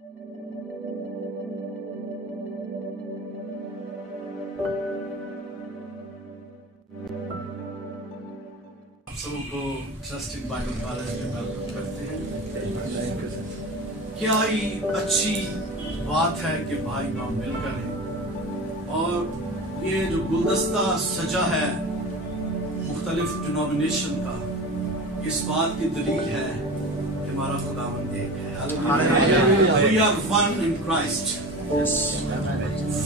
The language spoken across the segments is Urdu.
سب کو ٹرسٹڈ بائبل کالج میں ویلکم کرتے ہیں۔ کیا ہی اچھی بات ہے کہ بھائی ہم مل کر ہیں، اور یہ جو گلدستہ سجا ہے مختلف ڈینومینیشن کا، اس بات کی دلیل ہے کہ ہمارا خداوند ایک ہے۔ We are one in Christ۔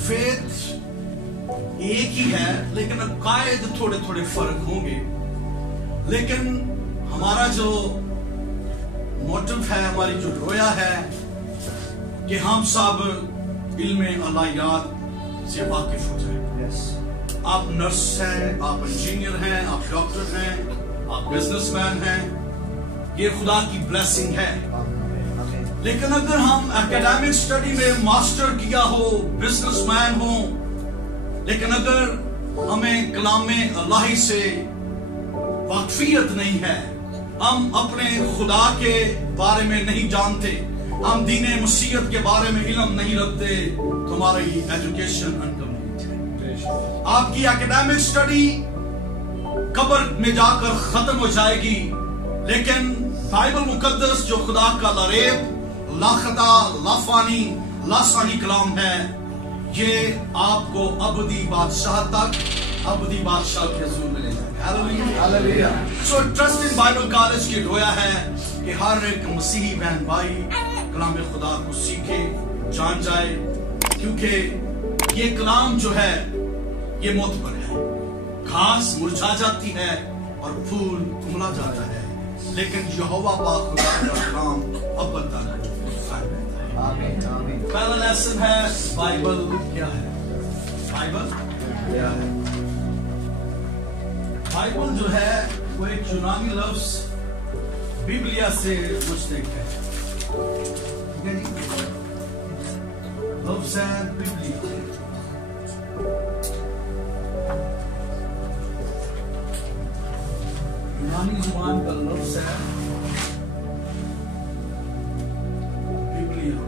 Faith ایک ہی ہے، لیکن عقائد تھوڑے تھوڑے فرق ہوں گے، لیکن ہمارا جو موٹو ہے، ہماری جو رویا ہے کہ ہم سب علم الہیات سے واقف ہو جائیں۔ آپ نرس ہیں، آپ انجینئر ہیں، آپ ڈاکٹر ہیں، آپ بزنس مین ہیں، یہ خدا کی بلیسنگ ہے۔ لیکن اگر ہم اکیڈیمک اسٹڈی میں ماسٹر کیا ہو، بزنس مین ہو، لیکن اگر ہمیں کلام الہی سے واقفیت نہیں ہے، ہم اپنے خدا کے بارے میں نہیں جانتے، ہم دین مسیحیت کے بارے میں علم نہیں رکھتے، تمہاری ایجوکیشن انکمپلیٹ ہے۔ آپ کی اکیڈیمک اسٹڈی قبر میں جا کر ختم ہو جائے گی، لیکن بائبل مقدس جو خدا کا لاریب، لا خطا، لا فانی، لا ثانی کلام ہے، یہ آپ کو ابدی بادشاہ تک، ابدی بادشاہ کے حضور میں لے جائے۔ سو ٹرسٹ ان بائبل کالج کی رویا ہے کہ ہر ایک مسیحی بہن بھائی کلام خدا کو سیکھے، جان جائے، کیونکہ یہ کلام جو ہے یہ معتبر ہے۔ گھاس مرجھا جاتی ہے اور پھول کملا جاتا ہے، لیکن یہوہ پاک خدا کا کلام ابد تک قائم رہتا ہے۔ پہلا لیسن ہے بائبل کیا ہے؟ بائبل کیا ہے؟ بائبل جو ہے وہ ایک یونانی لفظ بیبلیا سے مشتق ہے۔ لفظ ہے بیبلیا، یونانی زبان کا لفظ ہے بیبلیا۔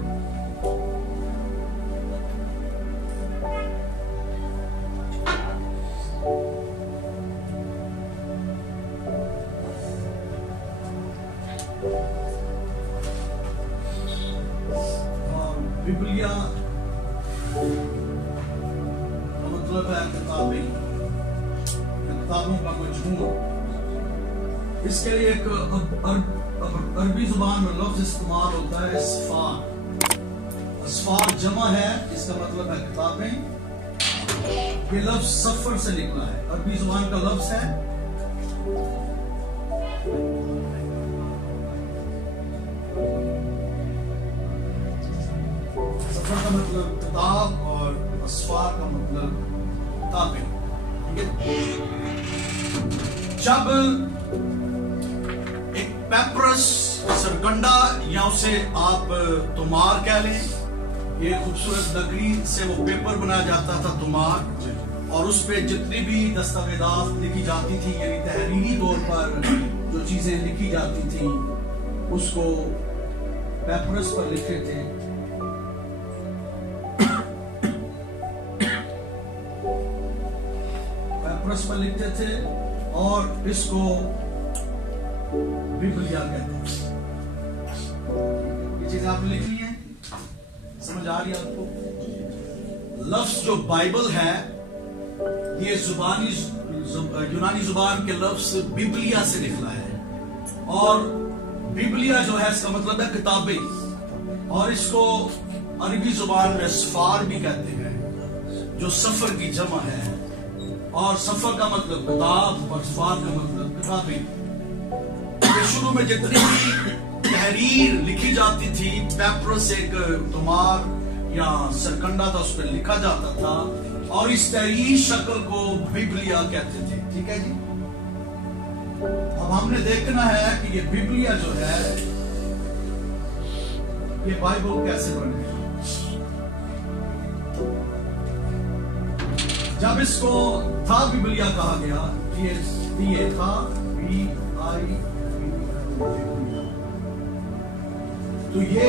بیبلیا کا مطلب ہے کتابیں، کتابوں کا مجموعہ۔ اس کے لیے ایک عربی زبان میں لفظ استعمال ہوتا ہے اسفار۔ اسفار جمع ہے، اس کا مطلب ہے کتابیں۔ یہ لفظ سفر سے نکلا ہے، عربی زبان کا لفظ ہے سفر کا مطلب کتاب، اور اسفار کا مطلب کتابیں۔ جب ایک پیپرس، سرکنڈا، یا اسے آپ تمار کہہ لیں، یہ خوبصورت لکڑی سے وہ پیپر بنایا جاتا تھا، تمار، اور اس پہ جتنی بھی دستاویزات لکھی جاتی تھی، یعنی تحریری طور پر جو چیزیں لکھی جاتی تھیں، اس کو پیپرس پر لکھتے تھے۔ پیپرس پر لکھتے تھے اور اس کو بیبلیا کہتے ہیں۔ یہ چیزیں آپ نے لکھی ہیں، سمجھ آ رہی ہے آپ کو؟ لفظ جو بائبل ہے یہ یونانی زبان کے لفظ بیبلیا سے نکلا ہے، اور بیبلیا جو ہے اس کا مطلب ہے کتابیں، اور اس کو عربی زبان میں سفار بھی کہتے ہیں، جو سفر کی جمع ہے، اور سفر کا مطلب کتاب اور سفار کا مطلب کتابیں۔ شروع میں جتنی بھی تحریر لکھی جاتی تھی، پیپرس ایک تمار یا سرکنڈا تھا، اس پہ لکھا جاتا تھا، اور اس تحریر شکل کو بیبلیا کہتے تھے۔ ٹھیک ہے جی؟ اب ہم نے دیکھنا ہے کہ یہ بیبلیا جو ہے یہ بائبل کیسے بن گیا۔ جب اس کو تھا بیبلیا کہا گیا، یہ تھا تو یہ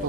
2,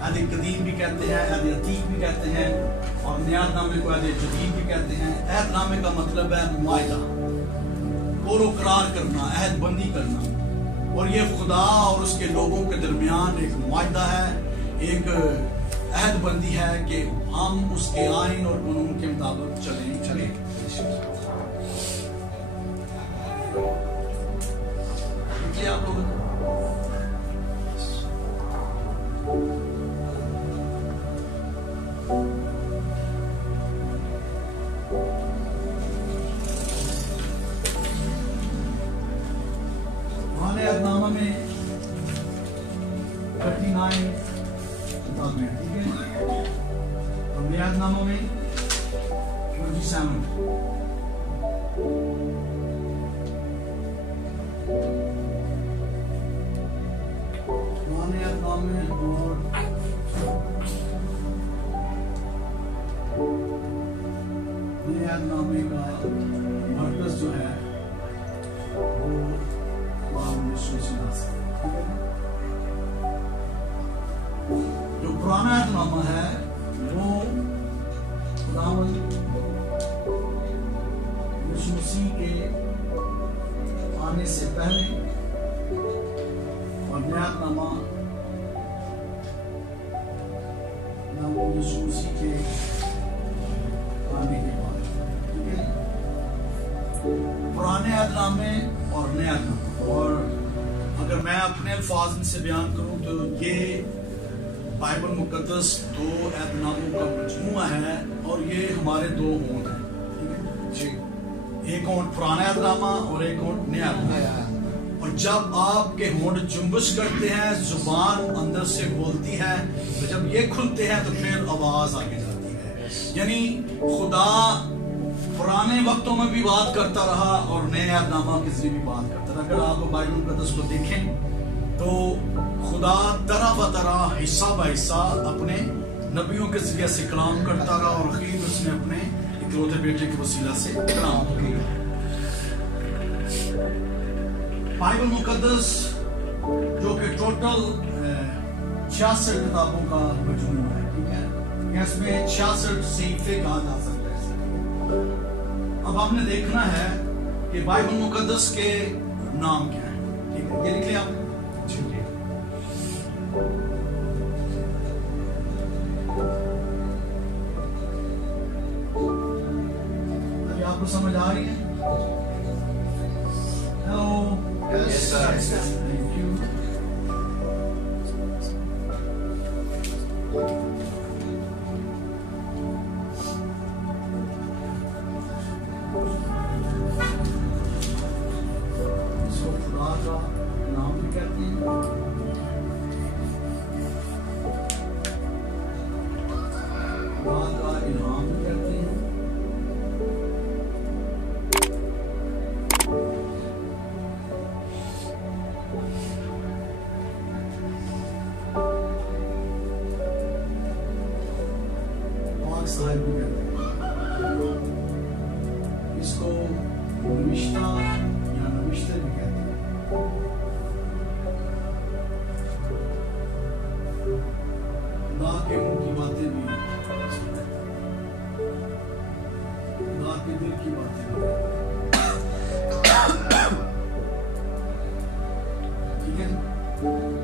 عہد قدیم بھی کہتے ہیں، عہد عتیق بھی کہتے ہیں، اور نیا نامے کو عہد جدید بھی کہتے ہیں۔ عہد نامے کا مطلب ہے معاہدہ، قول و قرار کرنا، عہد بندی کرنا، اور یہ خدا اور اس کے لوگوں کے درمیان ایک معاہدہ ہے، ایک عہد بندی ہے کہ ہم اس کے آئین اور قانون کے مطابق چلیں۔ یہ آپ لوگ ہمارے عہد نامہ میں 39 کتابیں ہیں، ٹھیک ہے، اور نئے عہد نامہ میں 27۔ پرانے عہد نامے اور نئے عہد نامے کا مرکز جو ہے وہ جو پرانا عہد نامہ ہے وہ خداوند یسوع مسیح کے آنے سے پہلے، اور نیا عہد نامہ یسوع مسیح کے آنے کے بعد، ٹھیک ہے، پرانے عہد نامے اور نیا عہد نامہ۔ اور اگر میں اپنے الفاظ میں سے بیان کروں تو یہ بائبل مقدس 2 عہد ناموں کا مجموعہ ہے، اور یہ ہمارے 2 ہونٹ ہیں، جی، ایک ہونٹ پرانا عہد نامہ اور ایک ہونٹ نیا عہد نامہ۔ اور جب آپ کے ہونٹ جنبش کرتے ہیں، زبان اندر سے بولتی ہے، تو جب یہ کھلتے ہیں تو پھر آواز آگے جاتی ہے۔ یعنی خدا پرانے وقتوں میں بھی بات کرتا رہا اور نئے عہد نامہ کے ذریعے بھی بات کرتا رہا۔ اگر آپ بائبل مقدس کو دیکھیں تو خدا طرح بطرح، حصہ بہ حصہ اپنے نبیوں کے ذریعے سے کلام کرتا رہا، اور خود اس نے اپنے اکلوتے بیٹے کے وسیلہ سے کلام کیا۔ بائبل مقدس جو کہ ٹوٹل 66 کتابوں کا مجموعہ ہے، ٹھیک ہے، اس میں 66 صحیفے کہا جا سکتا ہے۔ اب ہم نے دیکھنا ہے کہ بائبل مقدس کے نام کیا ہیں، ٹھیک ہے، یہ لکھ لیں آپ۔ ابھی آپ کو سمجھ آ رہی ہے؟ Hello, Yes, sir. Thank you. اس کو خدا کا نام بھی کہتے ہیں، خدا کا الہام بھی کہتے ہیں، پاک صاحب بھی کہتے ہیں، اس کو نوشتہ یا نوشتے بھی کہتے ہیں۔ خدا کے منہ کی باتیں بھی، خدا کے دل کی باتیں بھی، ٹھیک ہے۔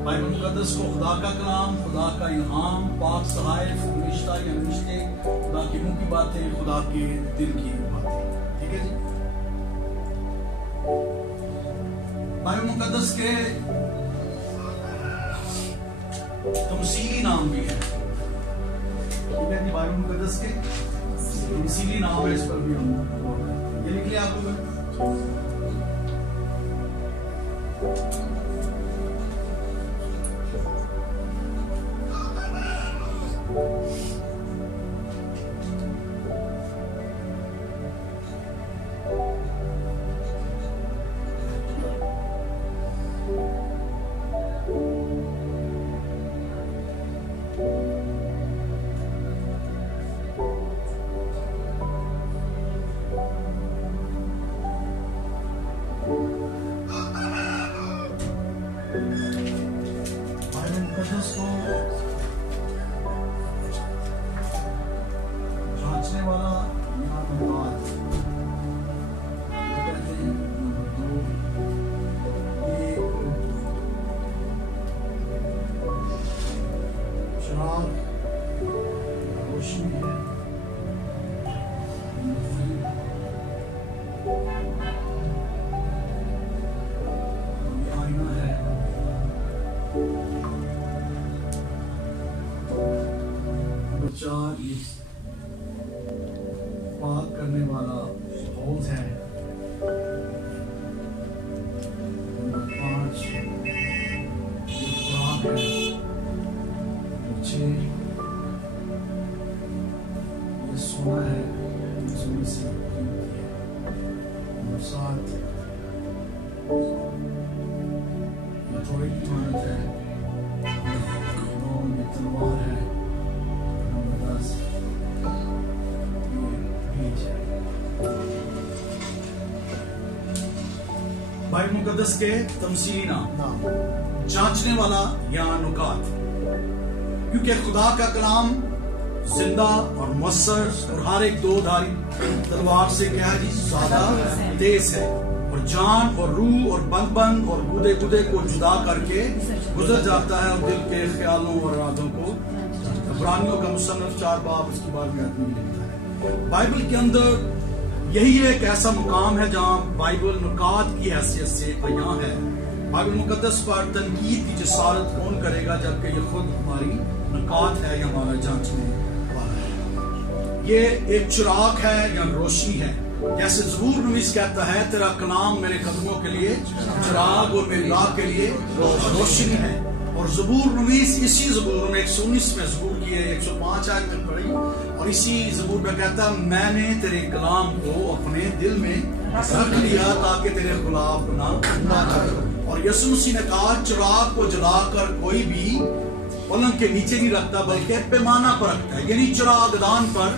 بائبل مقدس کو خدا کا کلام، خدا کا الہام، پاک صحائف، نوشتہ یا نوشتے، خدا کے منہ کی باتیں، خدا کے دل کی باتیں، ٹھیک ہے جی۔ بائبل مقدس کے تمثیلی نام بھی ہیں، ٹھیک ہے جی، بائبل مقدس کے تمثیلی نام ہے، اس پر بھی ہم یہ لکھ لیں آپ لوگ۔ چراغ روشنی ہے، آئینہ ہے، چار پاک کرنے والا حوض ہے، 5 خوراک ہے، 6 یہ سونا ہے، سونے سے قیمتی ہے، 7 یہ تھوڑی قیمت ہے، 9 یہ تلوار ہے، 10 یہ بیج ہے۔ بائبل مقدس کے تمثیلی نام، جانچنے والا یا نکات، کیونکہ خدا کا کلام زندہ اور مؤثر اور ہر ایک دو دھاری تلوار سے کیا ہے جی زیادہ تیز ہے، اور جان اور روح اور بند اور گودے کو جدا کر کے گزر جاتا ہے، اور دل کے خیالوں اور ارادوں کو۔ عبرانیوں کا مصنف 4 باب اس کے بارے میں آدمی لکھتا ہے۔ بائبل کے اندر یہی ایک ایسا مقام ہے جہاں بائبل نکات کی حیثیت سے عیاں ہے۔ بائبل مقدس پر تنقید کی جسارت کون کرے گا جبکہ یہ خود ہماری نکات ہے یا ہمارا جانچنے والا ہے۔ یہ ایک چراغ ہے یا روشنی ہے، جیسے زبور نویس کہتا ہے تیرا کلام میرے قدموں کے لیے چراغ اور میری راہ کے لیے روشنی ہے۔ اور زبور نویس اسی زبور میں 119 میں زبور کی 105 آیت میں پڑھی، اور اسی زبور میں کہتا ہے میں نے تیرے کلام کو اپنے دل میں رکھ لیا تاکہ تیرے خلاف گناہ نہ کروں۔ اور یسوع مسیح نے کہا چراغ کو جلا کر کوئی بھی پلنگ کے نیچے نہیں رکھتا بلکہ پیمانہ پر رکھتا ہے، یعنی چراغ دان پر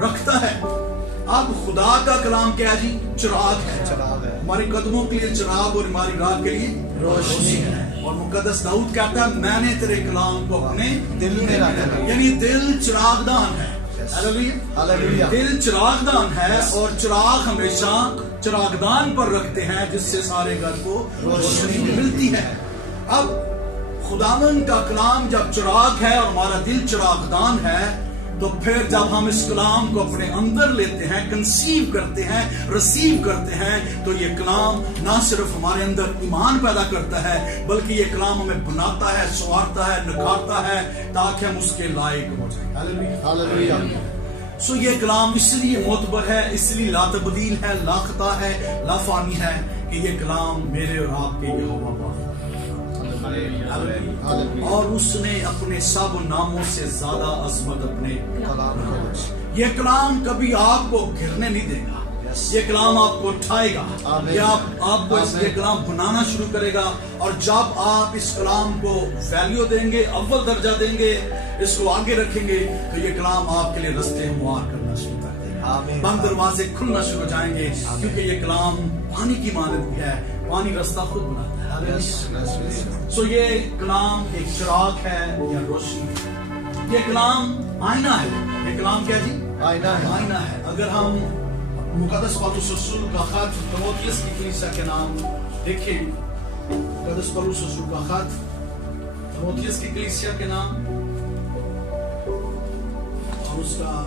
رکھتا ہے۔ اب خدا کا کلام کیا ہے جی چراغ ہے، ہمارے قدموں کے لیے چراغ اور ہماری راہ کے لیے روشنی ہے۔ اور مقدس داؤد کہتا ہے میں نے تیرے کلام کو اپنے دل میں رکھا، یعنی دل چراغ دان ہے، دل چراغ دان ہے، اور چراغ ہمیشہ چراغ دان پر رکھتے ہیں جس سے سارے گھر کو روشنی ملتی ہے۔ اب خداوند کا کلام جب چراغ ہے اور ہمارا دل چراغ دان ہے، تو پھر جب ہم اس کلام کو اپنے اندر لیتے ہیں، کنسیو کرتے ہیں، ریسیو کرتے ہیں، تو یہ کلام نہ صرف ہمارے اندر ایمان پیدا کرتا ہے بلکہ یہ کلام ہمیں بناتا ہے، سنوارتا ہے، نکھارتا ہے تاکہ ہم اس کے لائق ہو جائیں۔ ہاللیلویہ۔ سو یہ کلام اس لیے معتبر ہے، اس لیے لا تبدیل ہے، لا خطا ہے، لا فانی ہے کہ یہ کلام میرے اور آپ کے یہوہ پاک، اور اس نے اپنے سب ناموں سے زیادہ عظمت اپنے کلام کو بخشی۔ یہ کلام کبھی آپ کو گرنے نہیں دے گا، یہ کلام آپ کو اٹھائے گا، یہ آپ کو یہ کلام بنانا شروع کرے گا، اور جب آپ اس کلام کو ویلیو دیں گے، اول درجہ دیں گے، اس کو آگے رکھیں گے، تو یہ کلام آپ کے لیے رستے ہموار کرنا شروع کر دے گا، بند دروازے کھلنا شروع ہو جائیں گے، کیونکہ یہ کلام پانی کی مانند بھی ہے، پانی رستہ خود بناتا ہے۔ سو یہ کلام ایک چراغ ہے یا روشنی، یہ کلام آئینہ ہے۔ یہ کلام کیا جی آئینہ ہے۔ اگر ہم مقدس پولس رسول کا خط تیموتھیوس کی کلیسیا کے نام دیکھیں، مقدس پولس رسول کا خط تیموتھیوس کی کلیسیا کے نام، اور اس کا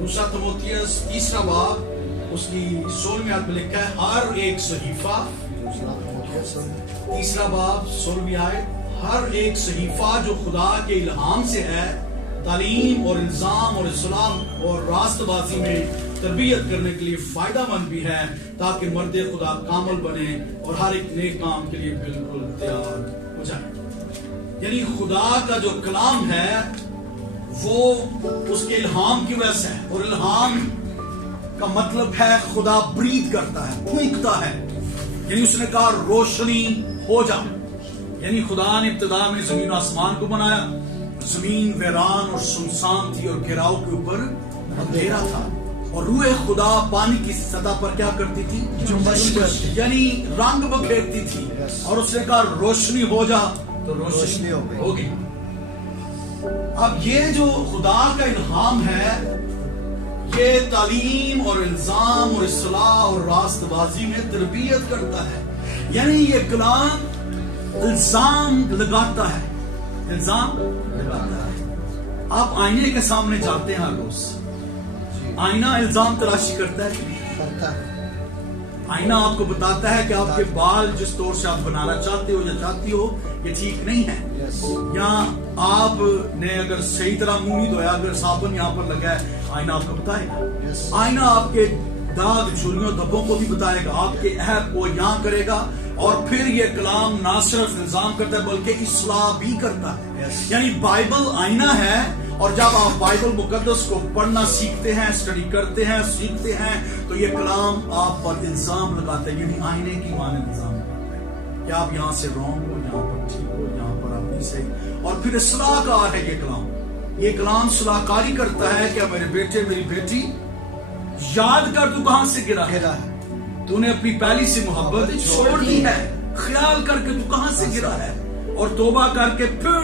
دوسرا تیموتھیوس 3 باب اس کی 16ویں آیت میں لکھا ہے ہر ایک صحیفہ، 3 باب 16ویں آیت، ہر ایک صحیفہ جو خدا کے الہام سے ہے تعلیم اور الزام اور اصلاح اور راست بازی میں تربیت کرنے کے لیے فائدہ مند بھی ہے تاکہ مرد خدا کامل بنے اور ہر ایک نیک کام کے لیے بالکل تیار ہو جائے۔ یعنی خدا کا جو کلام ہے وہ اس کے الہام کی وجہ سے ہے، اور الہام کا مطلب ہے خدا برید کرتا ہے، پھونکتا ہے، یعنی اس نے کہا روشنی ہو جا، یعنی خدا نے ابتدا میں زمین و آسمان کو بنایا، زمین ویران اور سنسان تھی اور گھراؤ کے اوپر اندھیرا تھا، اور روح خدا پانی کی سطح پر کیا کرتی تھی یعنی رنگ بکھیرتی تھی، اور اس نے کہا روشنی ہو جا تو روشنی ہوگی۔ اب یہ جو خدا کا الہام ہے یہ تعلیم اور الزام اور اصلاح اور راست بازی میں تربیت کرتا ہے، یعنی یہ کلام الزام لگاتا ہے، الزام لگاتا ہے. آپ آئینے کے سامنے جاتے ہیں ہر روز, آئینہ الزام تراشی کرتا ہے. آئینہ آپ کو بتاتا ہے کہ آپ کے بال جس طور سے آپ بنانا چاہتے ہو یا چاہتی ہو یہ ٹھیک نہیں ہے, یا آپ نے اگر صحیح طرح منہ نہیں دھویا, اگر صابن یہاں پر لگا ہے, آئینہ آپ کو بتائے گا. آئینہ آپ کے داغ جھریوں دھبوں کو بھی بتائے گا, آپ کے عیب کو یہاں کرے گا. اور پھر یہ کلام نہ صرف الزام کرتا ہے بلکہ اصلاح بھی کرتا ہے. یعنی بائبل آئینہ ہے, اور جب آپ بائبل مقدس کو پڑھنا سیکھتے ہیں, اسٹڈی کرتے ہیں, سیکھتے ہیں, تو یہ کلام آپ پر الزام لگاتا ہے. یعنی آئینے کی مانند الزام لگاتا ہے کہ آپ یہاں سے رونگ ہو, یہاں پر ٹھیک ہو, یہاں پر آپ نہیں صحیح. اور پھر اصلاح کار ہے یہ کلام. یہ کلام صلاح کاری کرتا ہے کہ میرے بیٹے میری بیٹی, یاد کر تو کہاں سے گرا ہے, تو نے اپنی پہلی سے محبت چھوڑ دی ہے. خیال کر کے تو کہاں سے گرا ہے, اور توبہ کر کے پھر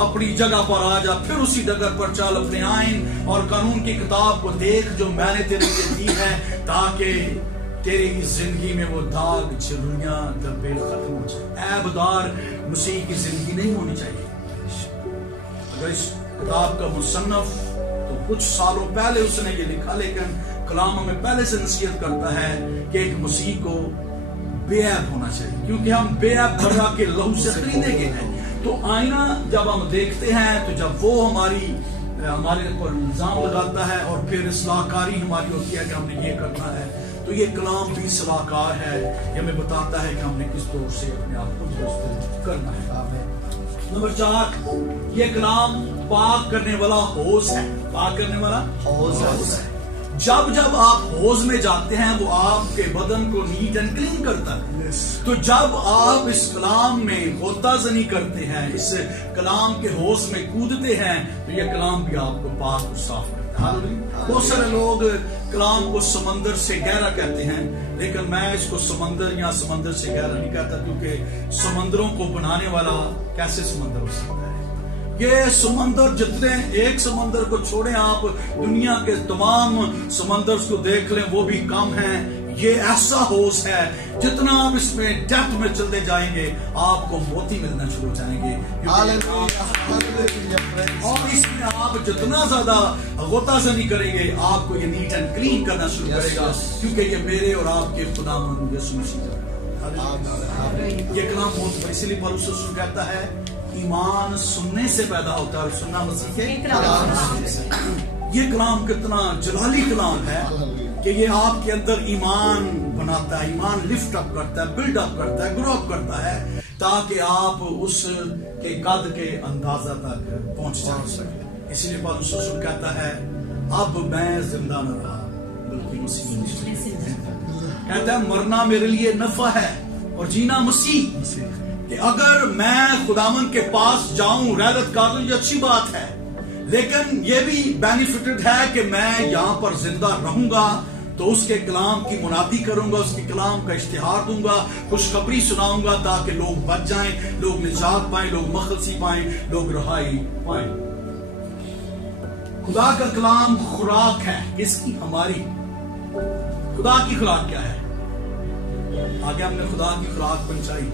اپنی جگہ پر آ جا, پھر اسی جگہ پر چل. اپنے آئین اور قانون کی کتاب کو دیکھ جو میں نے تیرے لیے دی ہے, تاکہ تیری اس زندگی میں وہ داغ جھریاں دبے ختم ہو جائے. عیب دار مسیح کی زندگی نہیں ہونی چاہیے. اگر اس کتاب کا مصنف تو کچھ سالوں پہلے اس نے یہ لکھا, لیکن کلام ہمیں پہلے سے نصیحت کرتا ہے کہ ایک مسیح کو بے عیب ہونا چاہیے, کیونکہ ہم بے عیب برا کے لہو سے خریدے گئے ہیں. تو آئینہ جب ہم دیکھتے ہیں تو جب وہ ہمارے پر الزام لگاتا ہے, اور پھر اصلاح کاری ہماری ہوتی ہے کہ ہم نے یہ کرنا ہے, تو یہ کلام بھی اصلاح کار ہے. یہ ہمیں بتاتا ہے کہ ہم نے کس طور سے اپنے آپ کو درست کرنا ہے. نمبر 4, یہ کلام پاک کرنے والا حوض ہے. پاک کرنے والا حوض ہے. جب جب آپ حوض میں جاتے ہیں وہ آپ کے بدن کو نیٹ اینڈ کلین کرتا ہے. تو جب آپ اس کلام میں غوطہ زنی کرتے ہیں, اس کلام کے حوض میں کودتے ہیں, تو یہ کلام بھی آپ کو پاک اور صاف کرتا ہے. بہت سارے لوگ کلام کو سمندر سے گہرا کہتے ہیں, لیکن میں اس کو سمندر یا سمندر سے گہرا نہیں کہتا, کیونکہ سمندروں کو بنانے والا کیسے سمندر ہو سکتا ہے. یہ سمندر جتنے, ایک سمندر کو چھوڑیں آپ, دنیا کے تمام سمندر کو دیکھ لیں, وہ بھی کم ہیں. یہ ایسا حوض ہے, جتنا آپ اس میں ڈیپتھ میں چلتے جائیں گے آپ کو موتی ملنا شروع ہو جائیں گے. اور اس میں آپ جتنا زیادہ غوطہ زنی کریں گے آپ کو یہ نیٹ اینڈ کلین کرنا شروع کرے گا, کیونکہ یہ میرے اور آپ کے خداوند یسوع مسیح کا. یہ کلام بہت, اسی لیے پولس رسول کہتا ہے ایمان سننے سے پیدا ہوتا ہے اور سننا مسیح کے کلام سے. یہ کلام کتنا جلالی کلام ہے کہ یہ آپ کے اندر ایمان بناتا ہے, ایمان لفٹ اپ کرتا ہے, بلڈ اپ کرتا ہے, گرو اپ کرتا ہے, تاکہ آپ اس کے قد کے اندازہ تک پہنچ جائیں. اسی لیے پولس رسول کہتا ہے اب میں زندہ نہ رہا بلکہ مسیح. کہتا ہے مرنا میرے لیے نفع ہے اور جینا مسیح. کہ اگر میں خداوند کے پاس جاؤں, رحلت کر لوں, یہ اچھی بات ہے, لیکن یہ بھی بینیفٹڈ ہے کہ میں یہاں پر زندہ رہوں گا تو اس کے کلام کی منادی کروں گا, اس کے کلام کا اشتہار دوں گا, خوشخبری سناؤں گا, تاکہ لوگ بچ جائیں, لوگ نجات پائیں, لوگ مخلصی پائیں, لوگ رہائی پائیں. خدا کا کلام خوراک ہے. کس کی؟ ہماری. خدا کی خوراک کیا ہے؟ آگے ہم نے خدا کی خوراک پہنچائی.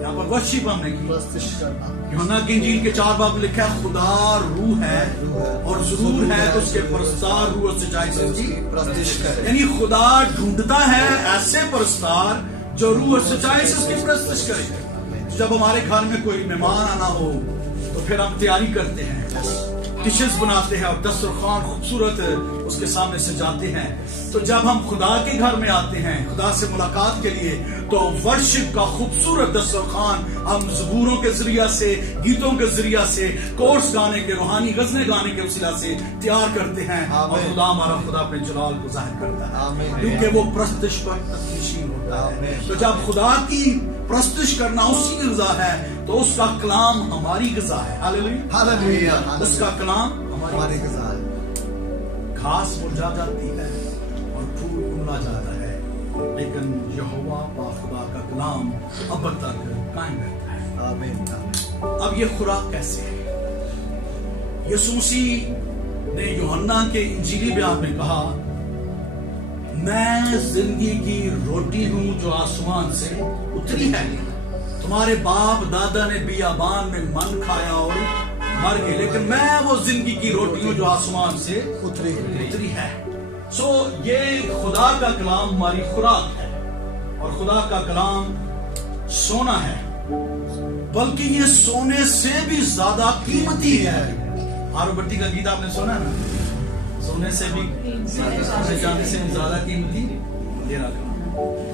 یہاں پر ورشپ ہم نے کی, یوحنا کی انجیل کے 4 باب میں لکھا ہے خدا روح ہے اور ضرور ہے تو اس کے پرستار روح اور سچائی سے اس کی پرستش کرے. یعنی خدا ڈھونڈتا ہے ایسے پرستار جو روح اور سچائی سے اس کی پرستش کرے. جب ہمارے گھر میں کوئی مہمان آنا ہو تو پھر ہم تیاری کرتے ہیں, ڈشز بناتے ہیں اور دسترخوان خوبصورت اس کے سامنے سجاتے ہیں. تو جب ہم خدا کے گھر میں آتے ہیں خدا سے ملاقات کے لیے, تو ورشپ کا خوبصورت دسترخوان ہم زبوروں کے ذریعہ سے, گیتوں کے ذریعہ سے, کورس گانے کے, روحانی غزلیں گانے کے وسیلہ سے تیار کرتے ہیں, اور خدا ہمارا خدا اپنے جلال کو ظاہر کرتا ہے, کیونکہ وہ پرستش پر تقدیشی ہوتا ہے. تو جب خدا کی پرستش کرنا اسی کی غذا ہے تو اس کا کلام ہماری غذا ہے. ہاللویا. اس کا کلام ہماری غذا ہے. گھاس مرجھا جاتی ہے اور پھول کملا جاتا ہے, لیکن یہوہ پاک خدا کا کلام اب تک قائم رہتا ہے. آمین. اب یہ خوراک کیسے ہے؟ یسوع مسیح نے یوحنا کے انجیلی بیان میں کہا میں زندگی کی روٹی ہوں جو آسمان سے اتری ہے. تمہارے باپ دادا نے بیابان میں من کھایا اور مر گئے، لیکن میں وہ زندگی کی روٹی ہوں جو آسمان سے اتری ہے۔ سو یہ خدا کا کلام ہماری خوراک ہے، اور خدا کا کلام سونا ہے، بلکہ یہ سونے سے بھی زیادہ قیمتی ہے۔ آرو بٹی کا گیت آپ نے سنا ہے نا، سونے سے بھی چاندی سے بھی زیادہ قیمتی تیرا کلام،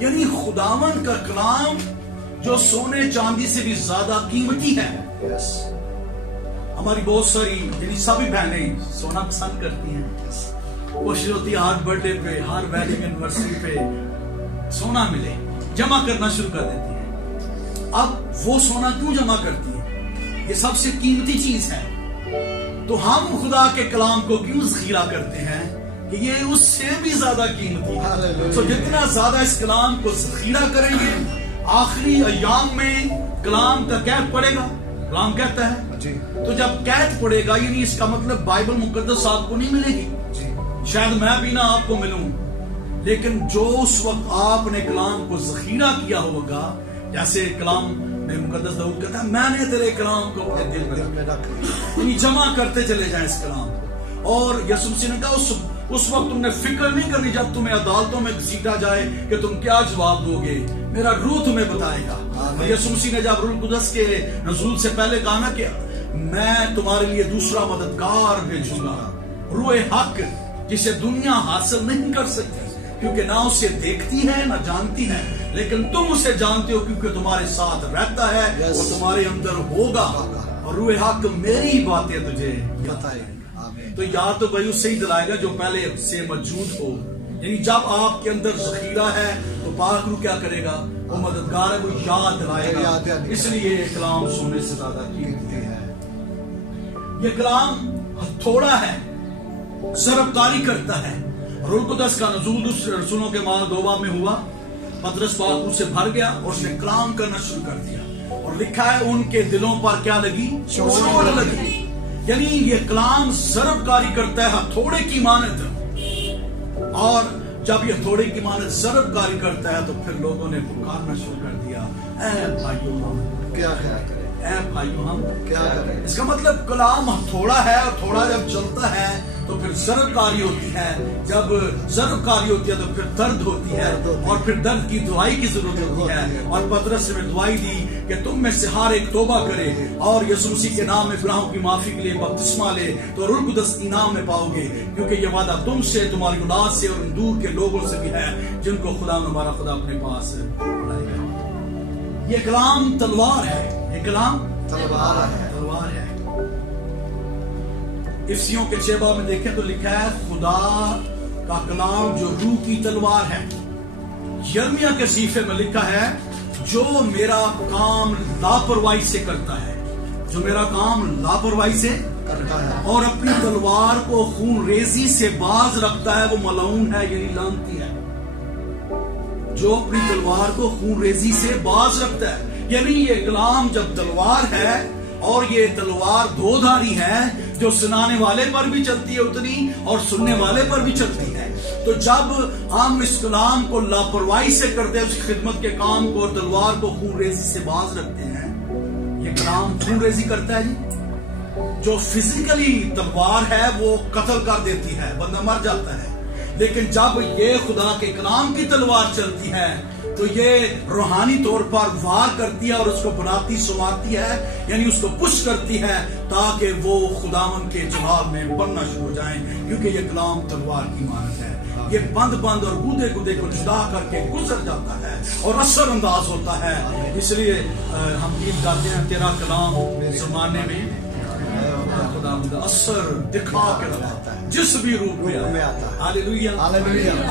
یعنی خداوند کا کلام جو سونے چاندی سے بھی زیادہ قیمتی ہے۔ ہماری بہت ساری یعنی سبھی بہنیں سونا پسند کرتی ہیں، کوشش ہوتی ہے ہر برتھ ڈے پہ، ہر ویڈنگ اینیورسری پہ سونا ملے، جمع کرنا شروع کر دیتی ہیں۔ اب وہ سونا کیوں جمع کرتی ہیں؟ یہ سب سے قیمتی چیز ہے، تو ہم خدا کے کلام کو کیوں ذخیرہ کرتے ہیں کہ یہ اس سے بھی زیادہ قیمتی ہے۔ تو جتنا زیادہ اس کلام کو ذخیرہ کریں گے، آخری ایام میں کلام کا قید پڑے گا، کلام کہتا ہے تو جب قید پڑے گا یعنی اس کا مطلب بائبل مقدس آپ کو نہیں ملے گی، شاید میں بھی نہ آپ کو ملوں، لیکن جو اس وقت آپ نے کلام کو ذخیرہ کیا ہوگا، جیسے کلام میں مقدس داؤد کہتا ہے میں نے تیرے کلام کو اپنے دل میں رکھا، یعنی جمع کرتے چلے جائیں اس کلام کو۔ اور یسوع مسیح نے کہا اس وقت تم نے فکر نہیں کرنی جب تمہیں عدالتوں میں گھسیٹا جائے کہ تم کیا جواب دو گے، میرا روح تمہیں بتائے گا۔ یسوع مسیح نے جب روح القدس کے نزول سے پہلے کہا نا کہ میں تمہارے لیے دوسرا مددگار بھیجوں گا، روح حق، جسے دنیا حاصل نہیں کر سکتی کیونکہ نہ اسے دیکھتی ہے نہ جانتی ہے، لیکن تم اسے جانتے ہو کیونکہ تمہارے ساتھ رہتا ہے اور تمہارے اندر ہوگا، اور روح حق میری باتیں تجھے بتائے گا۔ تو یا تو بھائی اس سے ہی دلائے گا جو پہلے سے موجود ہو، یعنی جب آپ کے اندر ذخیرہ ہے تو پاک روح کیا کرے گا؟ وہ مددگار ہے، وہ یاد دلائے گا۔ اس لیے یہ کلام سونے سے زیادہ قیمتی ہے۔ یہ کلام تھوڑا ہے، سربکاری کرتا ہے۔ روح القدس کا نزول دوسرے رسولوں کے مال دوبا میں ہوا، پطرس پاک روح سے بھر گیا اور اس نے کلام کرنا شروع کر دیا، اور لکھا ہے ان کے دلوں پر کیا لگی؟ چوٹ لگی۔ یعنی یہ کلام سربکاری کرتا ہے ہتھوڑے کی مانند، اور جب یہ ہتھوڑے کی مانند سربکاری کرتا ہے تو پھر لوگوں نے پکارنا شروع کر دیا، اے بھائیو ہم کیا کریں، اے بھائیو ہم کیا کریں۔ اس کا مطلب کلام ہتھوڑا ہے، اور تھوڑا جب چلتا ہے تو پھر سربکاری ہوتی ہے، جب سربکاری ہوتی ہے تو پھر درد ہوتی ہے، اور پھر درد کی دعائی کی ضرورت ہوتی ہے۔ اور پطرس نے دعائی دی کہ تم میں سے ہر ایک توبہ کرے اور یسوع مسیح کے نام میں گناہوں کی معافی کے لیے بپتسمہ لے تو روح القدس انعام میں پاؤ گے، کیونکہ یہ وعدہ تم سے، تمہاری اولاد سے اور دور کے لوگوں سے بھی ہے جن کو خدا ہمارا خدا اپنے پاس بلائے گا۔ یہ کلام تلوار ہے، یہ کلام تلوار ہے۔ افسیوں کے 6 باب میں دیکھیں تو لکھا ہے خدا کا کلام جو روح کی تلوار ہے۔ یرمیہ کے صحیفے میں لکھا ہے جو میرا کام لاپرواہی سے کرتا ہے، جو میرا کام لاپرواہی سے کرتا ہے اور اپنی تلوار کو خون ریزی سے باز رکھتا ہے وہ ملعون ہے، یعنی لعنتی ہے۔ جو اپنی تلوار کو خون ریزی سے باز رکھتا ہے، یعنی یہ کلام جب تلوار ہے اور یہ تلوار دو دھاری ہے جو سنانے والے پر بھی چلتی ہے اتنی اور سننے والے پر بھی چلتی ہے، تو جب ہم اس کلام کو لاپرواہی سے کرتے ہیں، اس خدمت کے کام کو اور تلوار کو خون ریزی سے باز رکھتے ہیں، یہ کلام خون ریزی کرتا ہے جی۔ جو فزیکلی تلوار ہے وہ قتل کر دیتی ہے، بندہ مر جاتا ہے، لیکن جب یہ خدا کے کلام کی تلوار چلتی ہے تو یہ روحانی طور پر وار کرتی ہے اور اس کو بناتی سنوارتی ہے، یعنی اس کو پش کرتی ہے تاکہ وہ خداوند کے جلال میں بننا شروع ہو جائیں، کیونکہ یہ کلام تلوار کی مانند ہے۔ یہ بند اور گودے کو جدا کر کے گزر جاتا ہے اور اثر انداز ہوتا ہے۔ اس لیے ہم گیت گاتے ہیں تیرا کلام زمانے میں خداوند اثر دکھا کے رہتا ہے جس بھی روپ میں آتا ہے۔ ہاللیلویا۔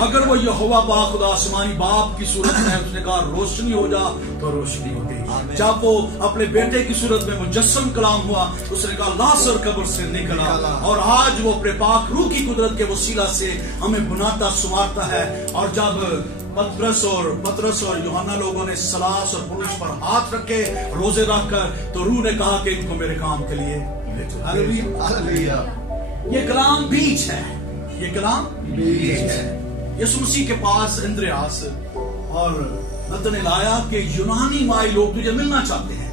اگر وہ یہوہ پاک خدا آسمانی باپ کی صورت میں اس نے کہا روشنی ہو جا تو روشنی ہو گئی۔ جب وہ اپنے بیٹے کی صورت میں مجسم کلام ہوا اس نے کہا لازر قبر سے نکلا، اور آج وہ اپنے پاک روح کی قدرت کے وسیلہ سے ہمیں بناتا سنوارتا ہے۔ اور جب پطرس اور یوحنا لوگوں نے سلاس اور پولس پر ہاتھ رکھے روزے رکھ کر، تو روح نے کہا کہ ان کو میرے کام کے لیے یہ کلام بیج ہے، یہ کلام بیج ہے۔ یسوع مسیح کے پاس اندریاس اور نتنیل آیا کہ یونانی مائی لوگ تجھے ملنا چاہتے ہیں۔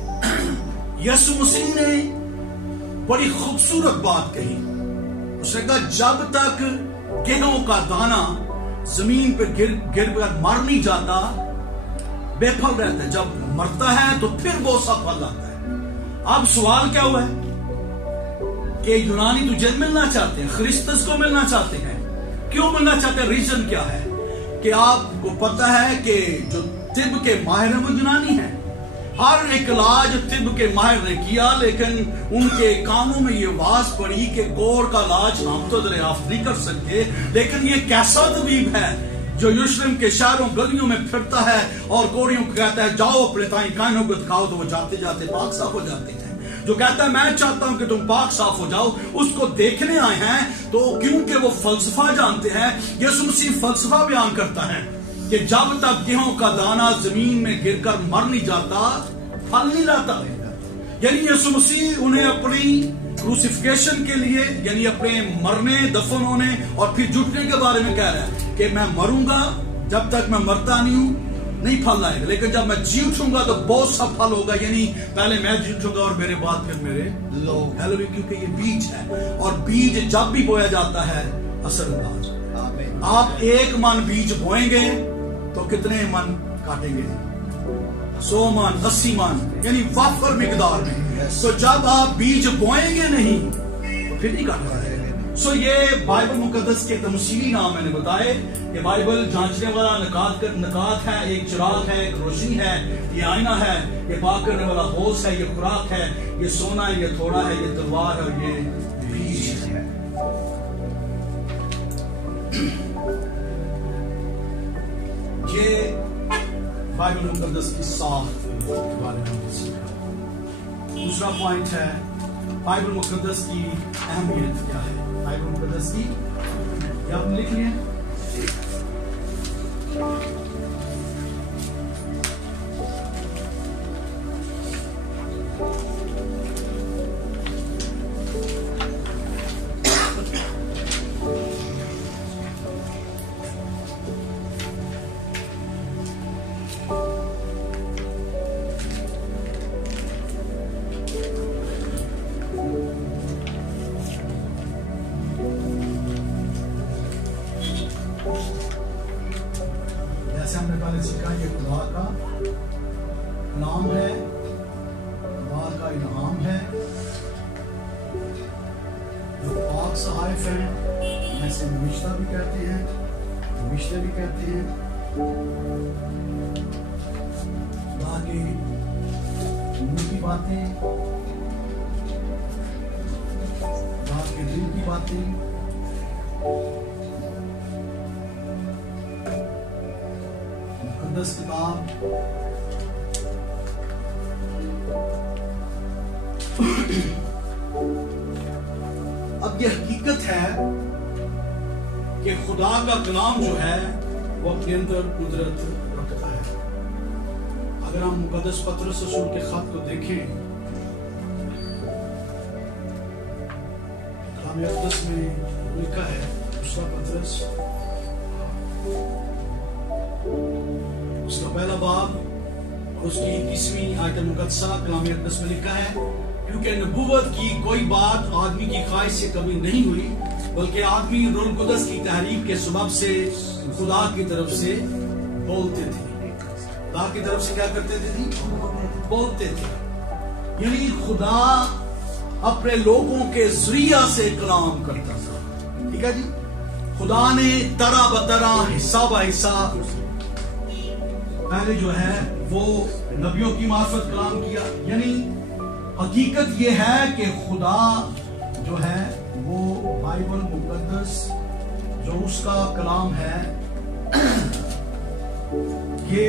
یسوع مسیح نے بڑی خوبصورت بات کہی، اس نے کہا جب تک گیہوں کا دانہ زمین پہ گر کر مر نہیں جاتا بے پھل رہتا ہے، جب مرتا ہے تو پھر بہت سا پھل آتا ہے۔ اب سوال کیا ہوا ہے کہ یونانی تجھے ملنا چاہتے ہیں، خرسطس کو ملنا چاہتے ہیں، کیوں ملنا چاہتے ہیں؟ ریزن کیا ہے؟ کہ آپ کو پتا ہے کہ جو طب کے ماہر ہیں وہ یونانی ہیں، ہر ایک علاج طب کے ماہر نے کیا، لیکن ان کے کانوں میں یہ آواز پڑی کہ کوڑ کا علاج ہم تو دریافت نہیں کر سکتے، لیکن یہ کیسا طبیب ہے جو یروشلم کے شہروں گلیوں میں پھرتا ہے اور کوڑیوں کو کہتا ہے جاؤ اپنے تائیں کائنوں کو دکھاؤ، تو وہ جاتے جاتے پاک صاف ہو جاتے ہیں۔ جو کہتا ہے میں چاہتا ہوں کہ تم پاک صاف ہو جاؤ، اس کو دیکھنے آئے ہیں، تو کیونکہ وہ فلسفہ جانتے ہیں، یسوع مسیح فلسفہ بیان کرتا ہے کہ جب تک گیہوں کا دانہ زمین میں گر کر مر نہیں جاتا پھل نہیں لاتا۔ یعنی یسوع مسیح انہیں اپنی کروسیفیکیشن کے لیے، یعنی اپنے مرنے دفن ہونے اور پھر جھٹنے کے بارے میں کہہ رہا ہے کہ میں مروں گا، جب تک میں مرتا نہیں ہوں نہیں پھل لائے گا، لیکن جب میں جی اٹھوں گا تو بہت سا پھل ہوگا، یعنی پہلے میں جی اٹھوں گا اور میرے بعد پھر میرے لوگ، کیونکہ یہ بیج ہے، اور بیج جب بھی بویا جاتا ہے اثر انداز۔ آپ 1 من بیج بوئیں گے تو کتنے من کاٹیں گے؟ 100 من، 80 من، یعنی وافر مقدار میں۔ تو جب آپ بیج بوئیں گے نہیں تو پھر نہیں کاٹا جائے گا۔ یہ بائبل مقدس کے تمثیلی نام میں نے بتائے کہ بائبل جانچنے والا نکات ہے، ایک چراغ ہے، ایک روشنی ہے، یہ آئینہ ہے، یہ پاک کرنے والا ہوش ہے، یہ خوراک ہے، یہ سونا ہے، یہ تھوڑا ہے، یہ تلوار ہے، اور یہ بیج ہے۔ یہ بائبل مقدس کی ساخت کے بارے میں سیکھا۔ دوسرا پوائنٹ ہے بائبل مقدس کی اہمیت کیا ہے؟ بائبل مقدس کی کیا آپ نے لکھ لیا؟ جیسے ہم نے پہلے سیکھا یہ خدا کا نام ہے، خدا کا انعام ہے، جو پاک صحائف ہیں جیسے نوشتہ بھی کہتے ہیں، نوشتے بھی کہتے ہیں، خدا کے منہ کی باتیں، خدا کے دل کی باتیں، مقدس کتاب، اب یہ حقیقت ہے کہ خدا کا کلام جو ہے وہ اپنے اندر قدرت رکھتا ہے۔ اگر ہم مقدس پطرس رسول کے خط کو دیکھیں، کلام اقدس میں لکھا ہے، دوسرا پطرس اس کا پہلا باب اور اس کی 21ویں آیت مقدسہ کلام اقدس میں لکھا ہے، کیونکہ نبوت کی کوئی بات آدمی کی خواہش سے کبھی نہیں ہوئی، بلکہ آدمی روح القدس کی تحریک کے سبب سے خدا کی طرف سے بولتے تھے۔ خدا کی طرف سے کیا کرتے تھے؟ بولتے تھے، یعنی خدا اپنے لوگوں کے ذریعہ سے کلام کرتا تھا۔ ٹھیک ہے جی، خدا نے طرح بطرح، حصہ بہ حصہ پہلے جو ہے وہ نبیوں کی معرفت کلام کیا۔ یعنی حقیقت یہ ہے کہ خدا جو ہے وہ بائبل مقدس جو اس کا کلام ہے یہ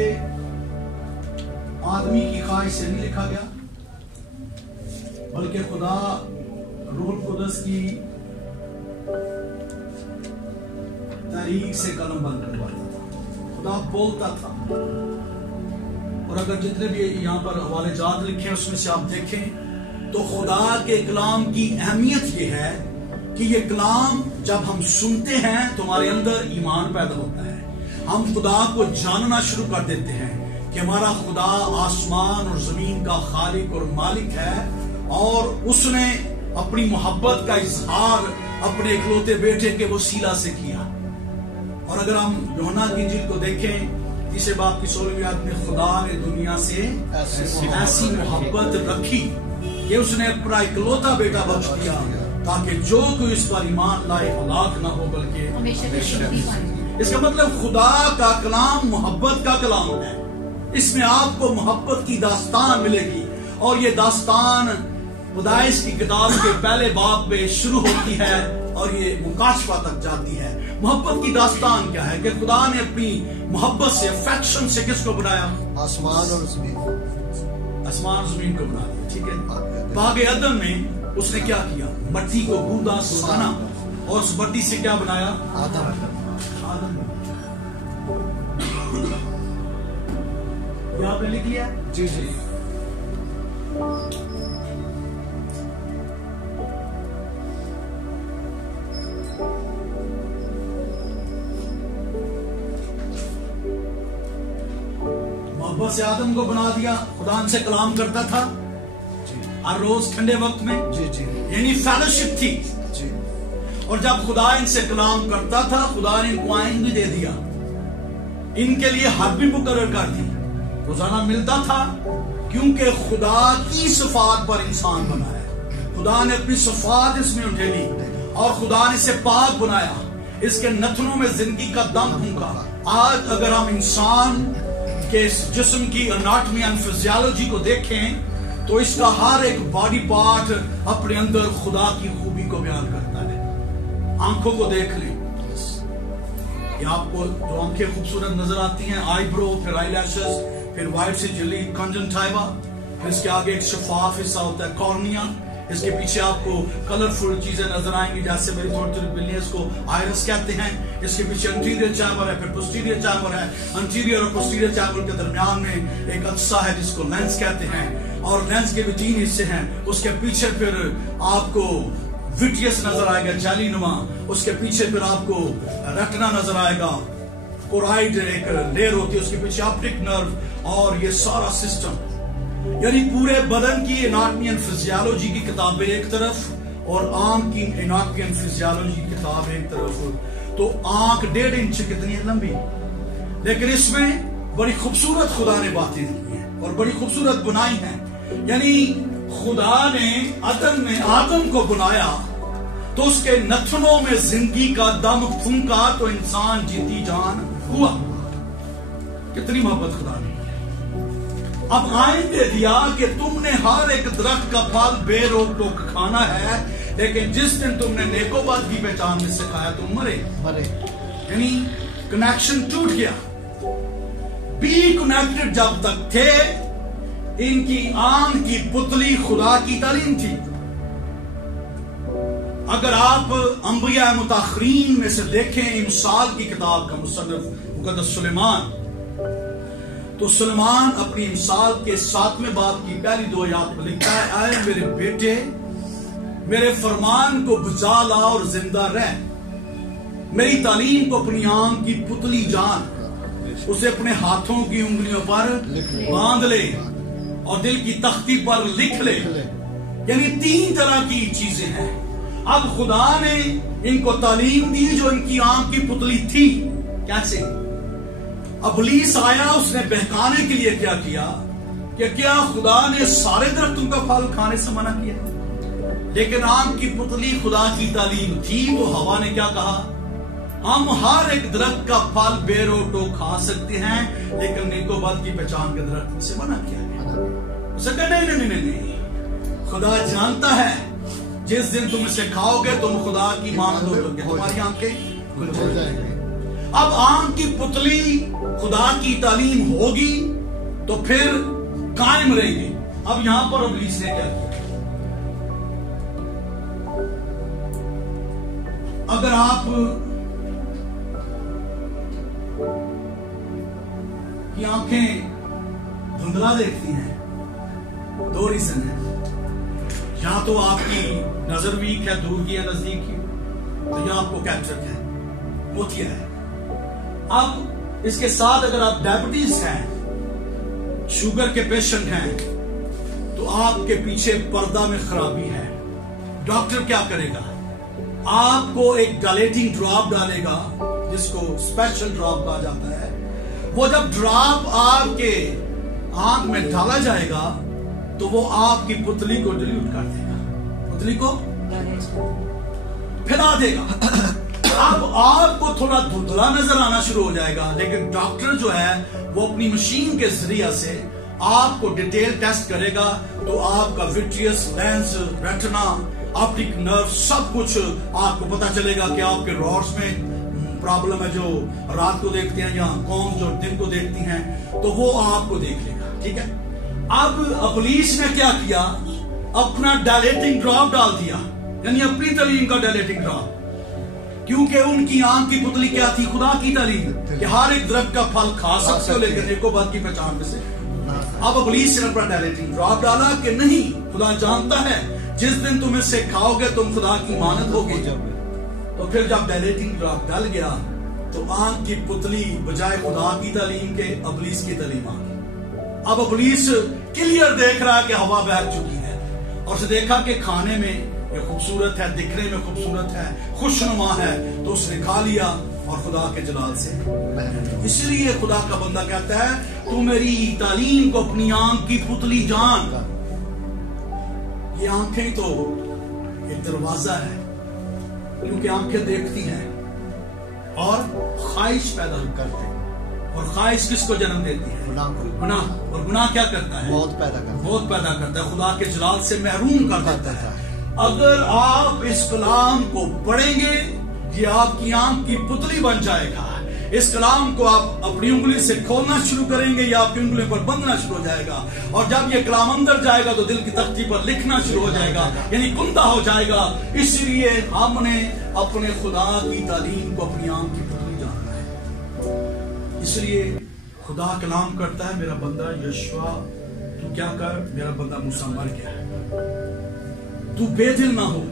آدمی کی خواہش سے نہیں لکھا گیا، بلکہ خدا روح القدس کی تحریک سے قلم بند کرواتا تھا، خدا بولتا تھا۔ اور اگر جتنے بھی یہاں پر حوالے جات لکھے اس میں سے آپ دیکھیں تو خدا کے کلام کی اہمیت یہ ہے کہ یہ کلام جب ہم سنتے ہیں تو ہمارے اندر ایمان پیدا ہوتا ہے، ہم خدا کو جاننا شروع کر دیتے ہیں کہ ہمارا خدا آسمان اور زمین کا خالق اور مالک ہے، اور اس نے اپنی محبت کا اظہار اپنے اکلوتے بیٹے کے وسیلہ سے کیا۔ اور اگر ہم یوحنا کی انجیل کو دیکھیں، تیسرے باب کی 16ویں آیت میں خدا نے دنیا سے ایسی محبت رکھی کہ اس نے اپنا اکلوتا بیٹا بخش دیا تاکہ جو کوئی اس پر ایمان لائے ہلاک نہ ہو بلکہ ہمیشہ۔ اس کا مطلب خدا کا کلام محبت کا کلام ہے۔ اس میں آپ کو محبت کی داستان ملے گی، اور یہ داستان پیدائش کی کتاب کے پہلے باب میں شروع ہوتی ہے اور یہ مکاشفہ تک جاتی ہے۔ محبت کی داستان کیا ہے کہ خدا نے اپنی محبت سے، افیکشن سے کس کو بنایا؟ آسمان اور زمین، آسمان زمین کو بنا دیا، ٹھیک ہے۔ باغ عدن میں اس نے کیا کیا؟ مٹی کو گوندا، سانا، اور اس مٹی سے کیا بنایا؟ آدم۔ یہاں پہ لکھ لیا؟ جی جی۔ محبت سے آدم کو بنا دیا۔ خدا ان سے کلام کرتا تھا ہر روز ٹھنڈے وقت میں، جی جی، یعنی فیلوشپ تھی۔ جی۔ اور جب خدا ان سے کلام کرتا تھا، خدا نے ان کو آئین بھی دے دیا، ان کے لیے حد بھی مقرر کر دی، روزانہ ملتا تھا، کیونکہ خدا کی صفات پر انسان بنا ہے۔ خدا نے اپنی صفات اس میں اٹھیلی اور خدا نے اسے پاک بنایا، اس کے نتنوں میں زندگی کا دم پھونکا۔ آج اگر ہم انسان کے اس جسم کی اناٹمی اینڈ فزیالوجی کو دیکھیں تو اس کا ہر ایک باڈی پارٹ اپنے اندر خدا کی خوبی کو بیان کرتا ہے۔ آنکھوں کو دیکھ لیں، یہ آپ کو جو آنکھیں خوبصورت نظر آتی ہیں، آئی برو، پھر آئی لیشز، پھر وائٹ سی جلی کنجنٹائوا، پھر اس کے آگے ایک شفاف حصہ ہوتا ہے کارنیا، اس کے پیچھے آپ کو کلرفل چیزیں نظر آئیں گی، جیسے میری تھوڑی تھوڑی بلیاں، اس کو آئرس کہتے ہیں۔ اس کے پیچھے انٹیریئر چیمبر ہے، پھر پوسٹیریئر چیمبر ہے۔ انٹیریئر اور پوسٹیریئر چیمبر کے درمیان میں ایک عدسہ ہے جس کو لینس کہتے ہیں، اور لینس کے بھی 3 حصے ہیں۔ اس کے پیچھے پھر آپ کو وٹریس نظر آئے گا، جالی نما، اس کے پیچھے پھر آپ کو ریٹنا نظر آئے گا، کورائڈ ایک لیئر ہوتی ہے، اس کے پیچھے آپٹک نرو، اور یہ سارا سسٹم، یعنی پورے بدن کی اناٹمی اینڈ فزیالوجی کی کتابیں ایک طرف اور آنکھ کی اناٹمی اینڈ فزیالوجی کی کتاب ایک طرف۔ تو آنکھ 1.5 انچ کتنی لمبی، لیکن اس میں بڑی خوبصورت خدا نے باتیں دی ہیں اور بڑی خوبصورت بنائی ہیں۔ یعنی خدا نے عدن میں آدم کو بنایا تو اس کے نتنوں میں زندگی کا دم پھونکا تو انسان جیتی جان ہوا۔ کتنی محبت خدا نے۔ اب آئین دے دیا کہ تم نے ہر ایک درخت کا پھل بے روک ٹوک کھانا ہے، لیکن جس دن تم نے نیک و بد کی پہچان میں سے کھایا تم مرے۔ یعنی کنیکشن ٹوٹ گیا۔ بی کنیکٹڈ جب تک تھے، ان کی آنکھ کی پتلی خدا کی تعلیم تھی۔ اگر آپ انبیاء متاخرین میں سے دیکھیں، امثال کی کتاب کا مصنف مقدس سلیمان، تو سلیمان اپنی امثال کے 7ویں باب کی پہلی 2 آیات میں لکھتا ہے، اے میرے بیٹے، میرے فرمان کو بجا لا اور زندہ رہ، میری تعلیم کو اپنی آنکھ کی پتلی جان، اسے اپنے ہاتھوں کی انگلیوں پر باندھ لے اور دل کی تختی پر لکھ لے۔ یعنی 3 طرح کی چیزیں ہیں۔ اب خدا نے ان کو تعلیم دی جو ان کی آنکھ کی پتلی تھی۔ کیسے؟ ابلیس آیا، اس نے بہکانے کے لیے کیا کہ کیا خدا نے سارے درختوں کا پھل کھانے سے منع کیا؟ لیکن آنکھ کی پتلی خدا کی تعلیم تھی، تو ہوا نے کیا کہا؟ ہم ہر ایک درخت کا پھل بے روک ٹوک کھا سکتے ہیں، لیکن نیک و بد کی پہچان کے درخت سے منع کیا ہے۔ اسے کہا نہیں، خدا جانتا ہے جس دن تم اسے کھاؤ گے تم خدا کی مانند ہو گے، تمہاری آنکھیں کھل جائیں گی۔ اب آنکھ کی پتلی خدا کی تعلیم ہوگی تو پھر قائم رہیں گے۔ اب یہاں پر ابلیس نے کیا کیا؟ اگر آپ کی آنکھیں دھندلا دیکھتی ہیں، 2 ریزن ہیں۔ یا تو آپ کی نظر ویک ہے، دور کی یا نزدیک کی، تو یہ آپ کو کیپچر ہے، موتیا ہے۔ اب اس کے ساتھ اگر آپ ڈائبٹیز ہیں، شوگر کے پیشنٹ ہیں، تو آپ کے پیچھے پردہ میں خرابی ہے، ڈاکٹر کیا کرے گا؟ آپ کو ایک ڈائلیٹنگ ڈراپ ڈالے گا، جس کو اسپیشل ڈراپ کہا جاتا ہے۔ وہ جب ڈراپ آپ کے آنکھ میں ڈالا جائے گا تو وہ آپ کی پتلی کو ڈیلیوٹ کر دے گا، پتلی کو پھیلا دے گا۔ اب آپ کو تھوڑا دھندلا نظر آنا شروع ہو جائے گا، لیکن ڈاکٹر جو ہے وہ اپنی مشین کے ذریعے سے آپ کو ڈیٹیل ٹیسٹ کرے گا، تو آپ کا وٹریس، لینس، ریٹنا، آپٹک نرو سب کچھ آپ کو پتا چلے گا کہ آپ کے راڈز میں پرابلم ہے، جو رات کو دیکھتے ہیں یا قوم جو دن کو دیکھتی ہیں، تو وہ آپ کو دیکھ لے گا، ٹھیک ہے۔ اب ابلیس نے کیا کیا؟ اپنا ڈائلیٹنگ ڈراپ ڈال دیا، یعنی اپنی تعلیم کا ڈائلیٹنگ ڈراپ، کیونکہ ان کی آنکھ کی پتلی کیا تھی؟ خدا کی تعلیم، کہ ہر ایک درخت کا پھل کھا سکتے ہو لیکن ایک بات کی پہچان میں سے۔ اب ابلیس نے اپنا ڈائلیٹنگ ڈراپ ڈالا کہ نہیں، خدا جانتا ہے جس دن تم اس سے کھاؤ گے تم خدا کی مانند ہوگی۔ تو پھر جب ڈائلیٹنگ ڈراپ ڈل گیا تو آنکھ کی پتلی بجائے خدا کی تعلیم کے ابلیس کی تعلیم آ گئی۔ اب ابلیس کلیئر دیکھ رہا ہے کہ ہوا بہہ چکی ہے، اور اسے دیکھا کہ کھانے میں یہ خوبصورت ہے، دکھنے میں خوبصورت ہے، خوشنما ہے، تو اس نے کھا لیا اور خدا کے جلال سے۔ اس لیے خدا کا بندہ کہتا ہے تو میری تعلیم کو اپنی آنکھ کی پتلی جان۔ یہ آنکھیں تو ایک دروازہ ہے، کیونکہ آنکھیں دیکھتی ہیں اور خواہش پیدا کرتے ہیں، اور خواہش کس کو جنم دیتی ہے؟ گناہ۔ اور گناہ کیا کرتا ہے؟ موت پیدا کرتا ہے، خدا کے جلال سے محروم کر دیتا ہے۔ اگر آپ اس کلام کو پڑھیں گے یہ آپ کی آنکھ کی پتلی بن جائے گا۔ اس کلام کو آپ اپنی انگلی سے کھولنا شروع کریں گے یا آپ کی انگلیوں پر بندنا شروع ہو جائے گا، اور جب یہ کلام اندر جائے گا تو دل کی تختی پر لکھنا شروع ہو جائے گا، یعنی کندہ ہو جائے گا۔ اس لیے ہم نے اپنے خدا کی تعلیم کو اپنی آنکھ کی پتلی جاننا ہے۔ اس لیے خدا کلام کرتا ہے میرا بندہ یشوع تو کیا کر، میرا بندہ موسیٰ مر گیا ہے، تو بے دل نہ ہو،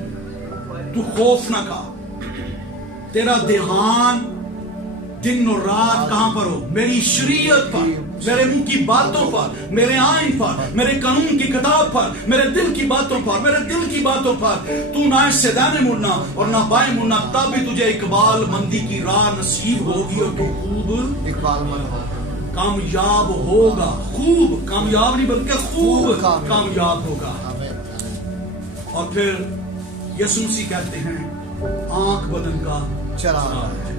تو خوف نہ کھا، تیرا دھیان دن اور رات کہاں پر ہو؟ میری شریعت پر، میرے منہ کی باتوں پر، میرے آئین پر، میرے قانون کی کتاب پر، میرے دل کی باتوں پر، میرے دل کی باتوں پر۔ تو نہ اس سے دائیں مڑنا اور نہ بائیں مڑنا، تب بھی تجھے اقبال مندی کی راہ نصیب ہوگی اور تو خوب کامیاب ہوگا۔ خوب کامیاب نہیں بلکہ خوب کامیاب ہوگا۔ اور پھر یسوع مسیح کہتے ہیں آنکھ بدن کا چراغ ہے،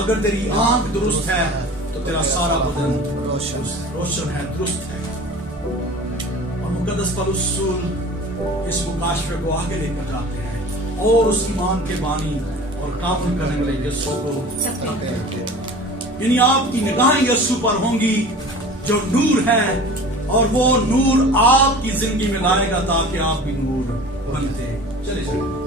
اگر تیری آنکھ درست ہے تو تیرا سارا بدن روشن ہے، درست ہے۔ اور مقدس پولس رسول اس مکاشفے کو آگے لے کر جاتے ہیں اور اس ایمان کے بانی اور کامل کرنے والے یسوع کو، یعنی آپ کی نگاہیں یسوع پر ہوں گی جو نور ہے، اور وہ نور آپ کی زندگی میں لائے گا تاکہ آپ بھی نور بنتے چلے جائیں۔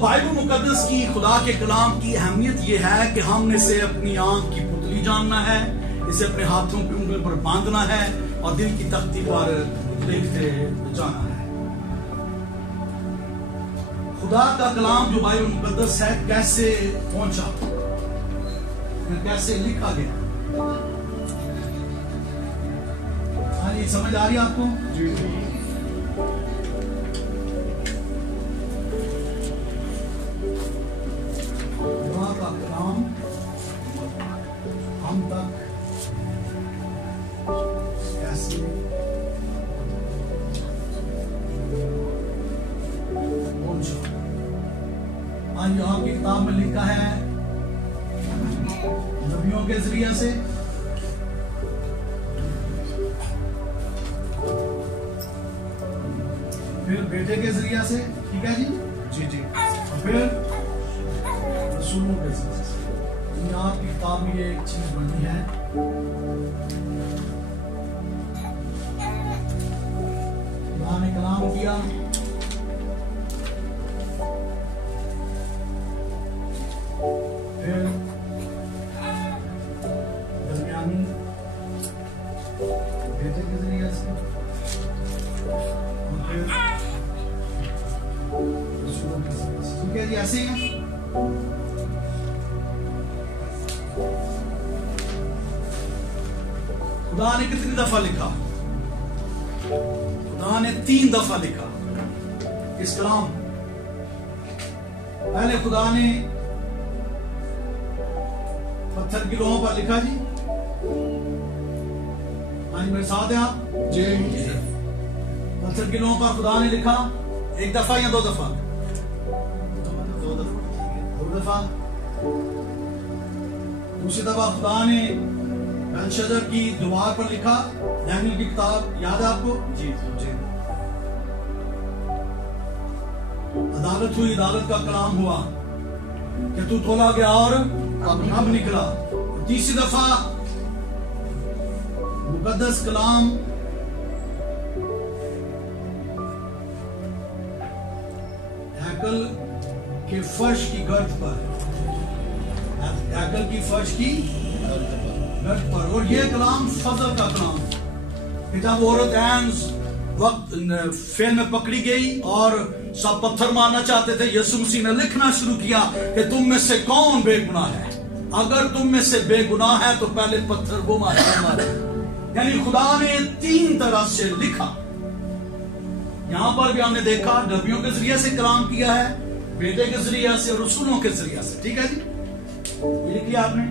بائبل مقدس کی، خدا کے کلام کی اہمیت یہ ہے کہ ہم نے اسے اپنی آنکھ کی پتلی جاننا ہے، اسے اپنے ہاتھوں کی انگلیوں پر باندھنا ہے اور دل کی تختی پر لکھتے جانا ہے۔ خدا کا کلام جو بائبل مقدس ہے کیسے پہنچا، کیسے لکھا گیا؟ ہاں جی، سمجھ آ رہی ہے آپ کو؟ جی۔ کلام ہم تک کیسے پہنچا؟ آج آپ کی کتاب میں لکھا ہے نبیوں کے ذریعے سے، پھر بیٹے کے ذریعے سے، ٹھیک ہے جی جی، اور پھر رسولوں کے ذریعے سے۔ آپ کی کتاب میں یہ ایک چیز بنی ہے، خدا نے کلام کیا، پھر درمیانی بیٹے کے ذریعے سے، اور پھر رسولوں کے ذریعے سے۔ ٹھیک ہے جی، ایسے ہی ہے۔ خدا نے کتنی دفعہ لکھا؟ خدا نے 3 دفعہ لکھا اس کلام. پہلے خدا نے پتھر کی لوہوں پر لکھا جی. آج میرے ساتھ ہیں آپ جی. پتھر کی لوہوں پر خدا نے لکھا 1 دفعہ یا 2 دفعہ؟ 2 دفعہ. دوسری دفعہ خدا نے بلشزر کی دیوار پر لکھا. دانیل کی کتاب یاد ہے آپ کو؟ جی. عدالت ہوئی، عدالت کا کلام ہوا کہ تو تولا گیا اور اب نکلا. تیسری دفعہ مقدس کلام ہیکل کے فرش کی گرد پر، ہیکل کی فرش کی گرد پر. اور یہ کلام فضل کا کلام کہ جب عورت اینز وقت فیل میں پکڑی گئی اور سب پتھر مارنا چاہتے تھے، یسوع مسیح نے لکھنا شروع کیا کہ تم میں سے کون بے گناہ ہے؟ اگر تم میں سے بے گناہ ہے تو پہلے پتھر وہ مارے. یعنی خدا نے 3 طرح سے لکھا. یہاں پر بھی ہم نے دیکھا نبیوں کے ذریعے سے کلام کیا ہے، بیٹے کے ذریعے سے، رسولوں کے ذریعے سے. ٹھیک ہے جی، یہ لکھ لیا آپ نے.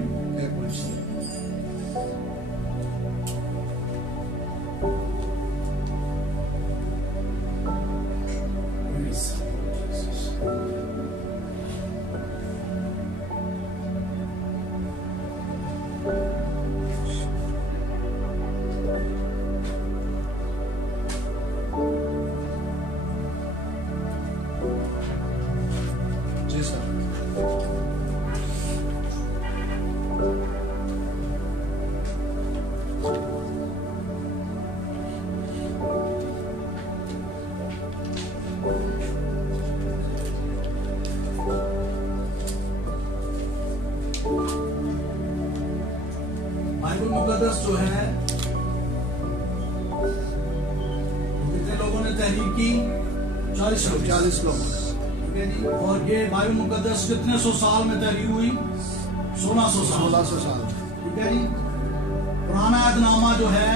بائبل مقدس جو ہے کتنے لوگوں نے تحریر کی؟ 40 لوگ. ٹھیک ہے جی. اور یہ بائبل مقدس کتنے 100 سال میں تحریر ہوئی؟ 1600 سال. ٹھیک ہے جی. پرانا عہد نامہ جو ہے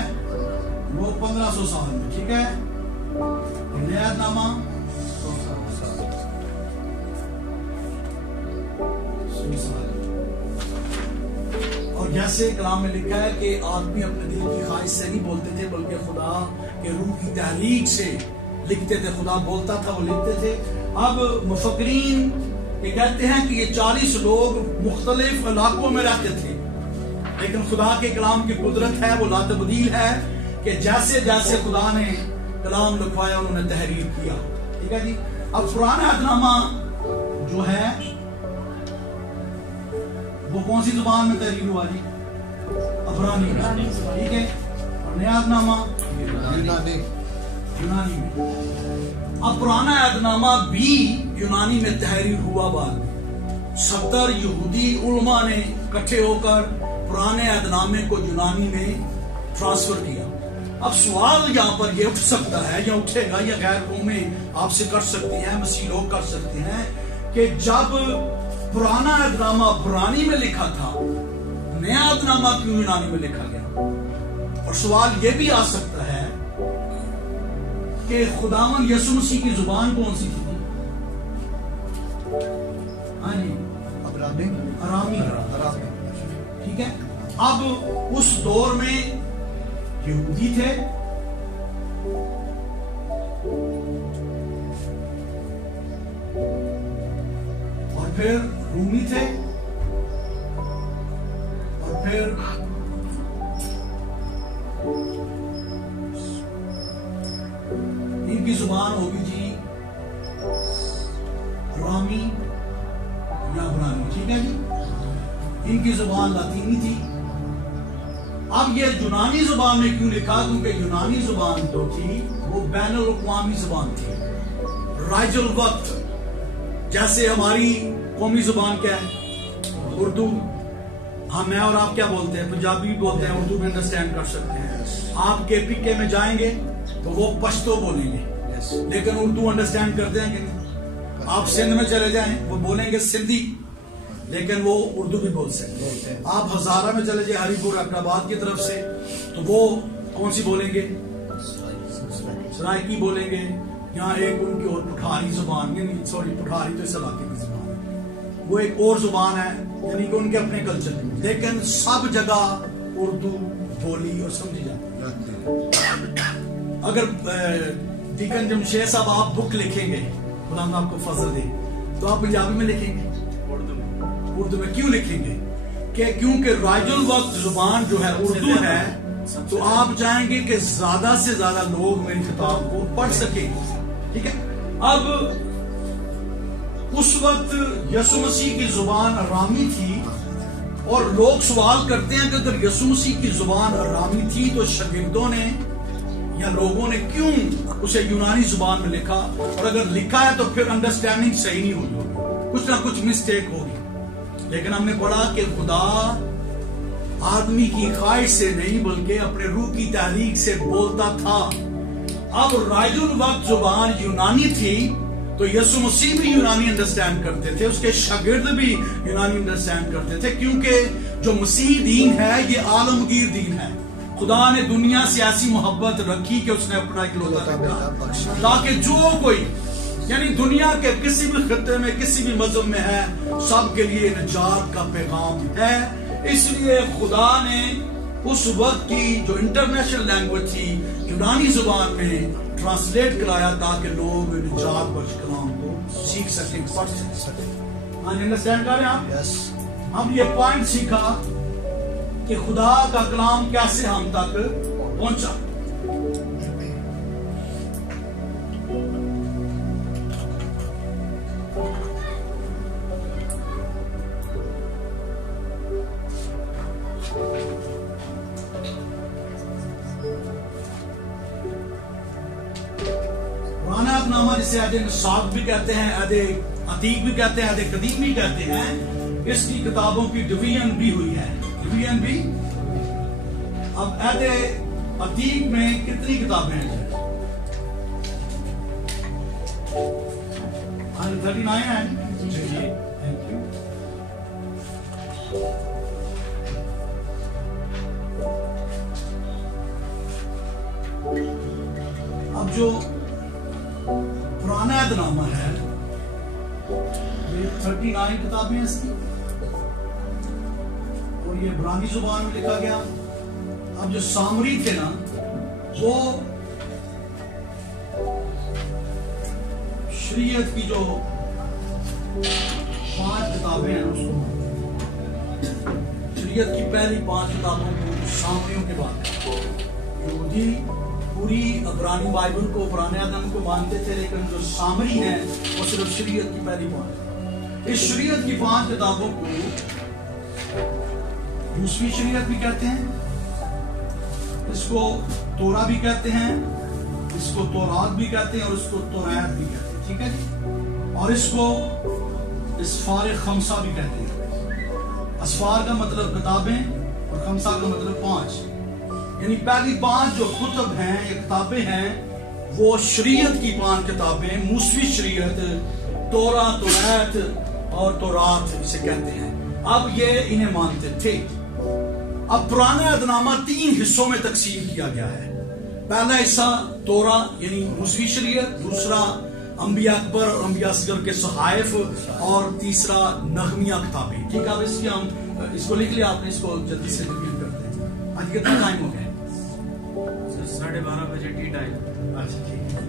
وہ 1500 سال میں. ٹھیک ہے. نیا عہد نامہ 100 سال. اور جیسے کلام میں لکھا ہے کہ آدمی اپنے دل کی خواہش سے نہیں بولتے تھے بلکہ خدا کے روح کی تحریک سے لکھتے تھے. خدا بولتا تھا، وہ لکھتے تھے. اب مفکرین یہ کہتے ہیں کہ یہ 40 لوگ مختلف علاقوں میں رہتے تھے، لیکن خدا کے کلام کی قدرت ہے، وہ لا تبدیل ہے کہ جیسے جیسے خدا نے کلام لکھوایا انہوں نے تحریر کیا. ٹھیک ہے جی. اب پرانا عہد نامہ جو ہے وہ کون سی زبان میں تحریر ہوا جی؟ عبرانی میں. ٹھیک ہے. اور نیا عہد نامہ یونانی میں. اب پرانا عہد نامہ بھی یونانی میں تحریر ہوا. بعد 70 یہودی علماء نے اکٹھے ہو کر پرانے عہد نامے کو یونانی میں ٹرانسفر کیا. اب سوال یہاں پر یہ اٹھ سکتا ہے یا اٹھے گا یا غیر قومیں آپ سے کر سکتی ہیں، مسیح لوگ کر سکتے ہیں کہ جب پرانا عہد نامہ عبرانی میں لکھا تھا، نیا عہد نامہ کیوں یونانی میں لکھا گیا؟ اور سوال یہ بھی آ سکتا ہے کہ خداوند یسوع مسیح کی زبان کون سی تھی؟ ہاں جی، ارامی. ٹھیک ہے. اب اس دور میں یہودی تھے، اور پھر رومی تھے، اور پھر ان کی زبان ہوگی جی رامی یا عبرانی. ٹھیک ہے جی. ان کی زبان لاطینی تھی. اب یہ یونانی زبان میں کیوں لکھا؟ کیونکہ یونانی زبان جو تھی وہ بین الاقوامی زبان تھی، رائج الوقت. جیسے ہماری قومی زبان کیا ہے؟ اردو. ہاں، میں اور آپ کیا بولتے ہیں؟ پنجابی بھی بولتے ہیں، اردو میں انڈرسٹینڈ کر سکتے ہیں. آپ کے پی کے میں جائیں گے تو وہ پشتو بولیں گے، لیکن اردو انڈرسٹینڈ کرتے ہیں کہ نہیں. آپ سندھ میں چلے جائیں وہ بولیں گے سندھی. لیکن وہ اردو بھی بول سکتے ہیں. آپ ہزارہ میں چلے جائیں ہری پور احمدآباد کی طرف سے تو وہ کون سی بولیں گے؟ سرائکی بولیں گے. یہاں ایک ان کی اور پٹھاری زبان، یعنی سوری پٹھاری تو اس علاقے کی زبان ہے، وہ ایک اور زبان ہے، یعنی کہ ان کے اپنے کلچر کی، لیکن سب جگہ اردو بولی اور سمجھی جاتی ہے. اگر ڈیکن جمشید صاحب آپ بک لکھیں گے، خدا آپ کو فضل دے، تو آپ پنجابی میں لکھیں گے؟ اردو میں. کیوں لکھیں گے؟ کہ کیونکہ رائج الوقت زبان جو ہے اردو ہے، تو آپ چاہیں گے کہ زیادہ سے زیادہ لوگ میری کتاب کو پڑھ سکیں. ٹھیک ہے. اب اس وقت یسوع مسیح کی زبان ارامی تھی، اور لوگ سوال کرتے ہیں کہ اگر یسوع مسیح کی زبان ارامی تھی تو شاگردوں نے یا لوگوں نے کیوں اسے یونانی زبان میں لکھا، اور اگر لکھا ہے تو پھر انڈرسٹینڈنگ صحیح نہیں ہوگی، کچھ نہ کچھ مسٹیک ہوگی. لیکن ہم نے پڑھا کہ خدا آدمی کی خواہش سے نہیں بلکہ اپنے روح کی تحریک سے بولتا تھا. اب رائج الوقت زبان یونانی تھی تو یسوع مسیح بھی یونانی انڈرسٹینڈ کرتے تھے، اس کے شاگرد بھی یونانی انڈرسٹینڈ کرتے تھے، کیونکہ جو مسیح دین ہے یہ عالمگیر دین ہے. خدا نے دنیا سے ایسی محبت رکھی کہ اس نے اپنا اکلوتا بیٹا، تاکہ جو کوئی یعنی دنیا کے کسی بھی خطے میں کسی بھی مذہب میں ہے، سب کے لیے نجات کا پیغام ہے. اس لیے خدا نے اس وقت کی جو انٹرنیشنل لینگویج تھی یونانی زبان میں ٹرانسلیٹ کرایا تاکہ لوگ نجات بخش کلام کو سیکھ سکیں، پڑھ سکیں. ہاں انڈرسٹینڈ کر رہے ہیں آپ؟ ہم یہ پوائنٹ سیکھا کہ خدا کا کلام کیسے ہم تک پہنچا. پرانا عہد نامہ جسے عہد نصاب بھی کہتے ہیں، عہد عتیق بھی کہتے ہیں، عہد قدیم بھی کہتے ہیں، اس کی کتابوں کی ڈویژن بھی ہوئی ہے. ڈویژن بھی. اب عہد عتیق میں کتنی کتابیں ہیں؟ 39 ہیں. اب جو پرانا عہد نامہ ہے یہ 39 کتابیں ہیں اس کی، اور یہ عبرانی زبان میں لکھا گیا. اب جو سامری تھے نا وہ شریعت کی جو 5 کتابیں ہیں اس کو، شریعت کی پہلی 5 کتابوں کو سامریوں کے بعد یہودی پوری عبرانی بائبل کو پرانے عہد کو مانتے تھے، لیکن جو سامری ہیں وہ صرف شریعت کی پہلی 5. اس شریعت کی 5 کتابوں کو یوسفی شریعت بھی کہتے ہیں، اس کو تورا بھی کہتے ہیں، اس کو تورات بھی کہتے ہیں، اور اس کو توریت بھی کہتے ہیں. ٹھیک ہے جی. اور اس کو اسفار خمسہ بھی کہتے ہیں. اسفار کا مطلب کتابیں اور خمسہ کا مطلب 5، یعنی پہلی 5 جو کتب ہیں یا کتابیں ہیں وہ شریعت کی 5 کتابیں، موسوی شریعت، تورا، توریت اور تورات اسے کہتے ہیں. اب یہ انہیں مانتے تھے. اب پرانا عہد نامہ 3 حصوں میں تقسیم کیا گیا ہے. پہلا حصہ تورا یعنی موسوی شریعت، دوسرا انبیاء اکبر اور انبیاء اصغر کے صحائف، اور تیسرا نغمیہ کتابیں. ٹھیک ہے. اب اس کی ہم اس کو لکھ لیا آپ نے، اس کو جلدی سے ریویو کرتے ہیں. آج کتنا ٹائم ہو گیا؟ 12:30 بجے ٹی ٹائم. اچھا ٹھیک ہے.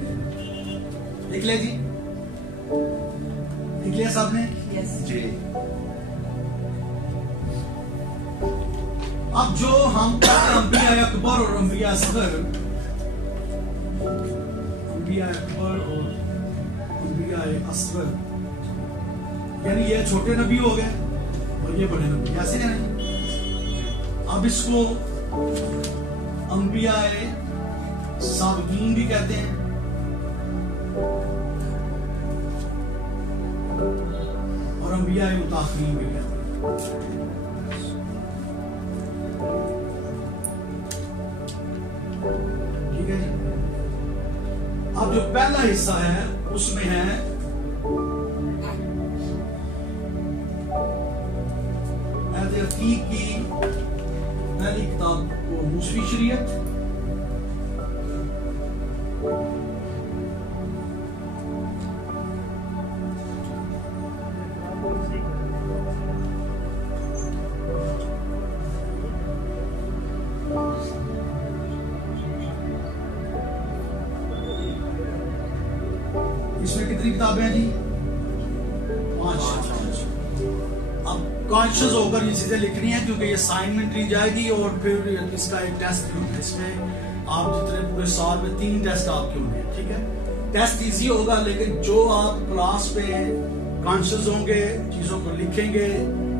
لکھ لے جی، لکھ لیا صاحب نے؟ جی. اب جو ہم انبیاء اکبر اور انبیاء اصغر، انبیاء اکبر اور انبیاء اصغر یعنی یہ چھوٹے نبی ہو گئے اور یہ بڑے نبی، ایسے ہیں. اب اس کو انبیاء سابقین بھی کہتے ہیں اور انبیاء متاخرین بھی کہتے ہیں. ٹھیک ہے جی. اب جو پہلا حصہ ہے اس میں ہے تحقیق کی پہلی کتاب کو موسوی شریعت، اس میں کتنی کتابیں ہیں جی؟ 5۔ اب کانشیس ہو کر یہ چیزیں لکھنی ہے کیونکہ یہ اسائنمنٹ لی جائے گی اور پھر اس کا ایک ٹیسٹ بھی ہوگا۔ اس میں آپ جتنے پورے سال میں 3 ٹیسٹ آپ کے ہوں گے، ٹھیک ہے؟ ٹیسٹ ایزی ہوگا لیکن جو آپ کلاس میں کانشیس ہوں گے، چیزوں کو لکھیں گے،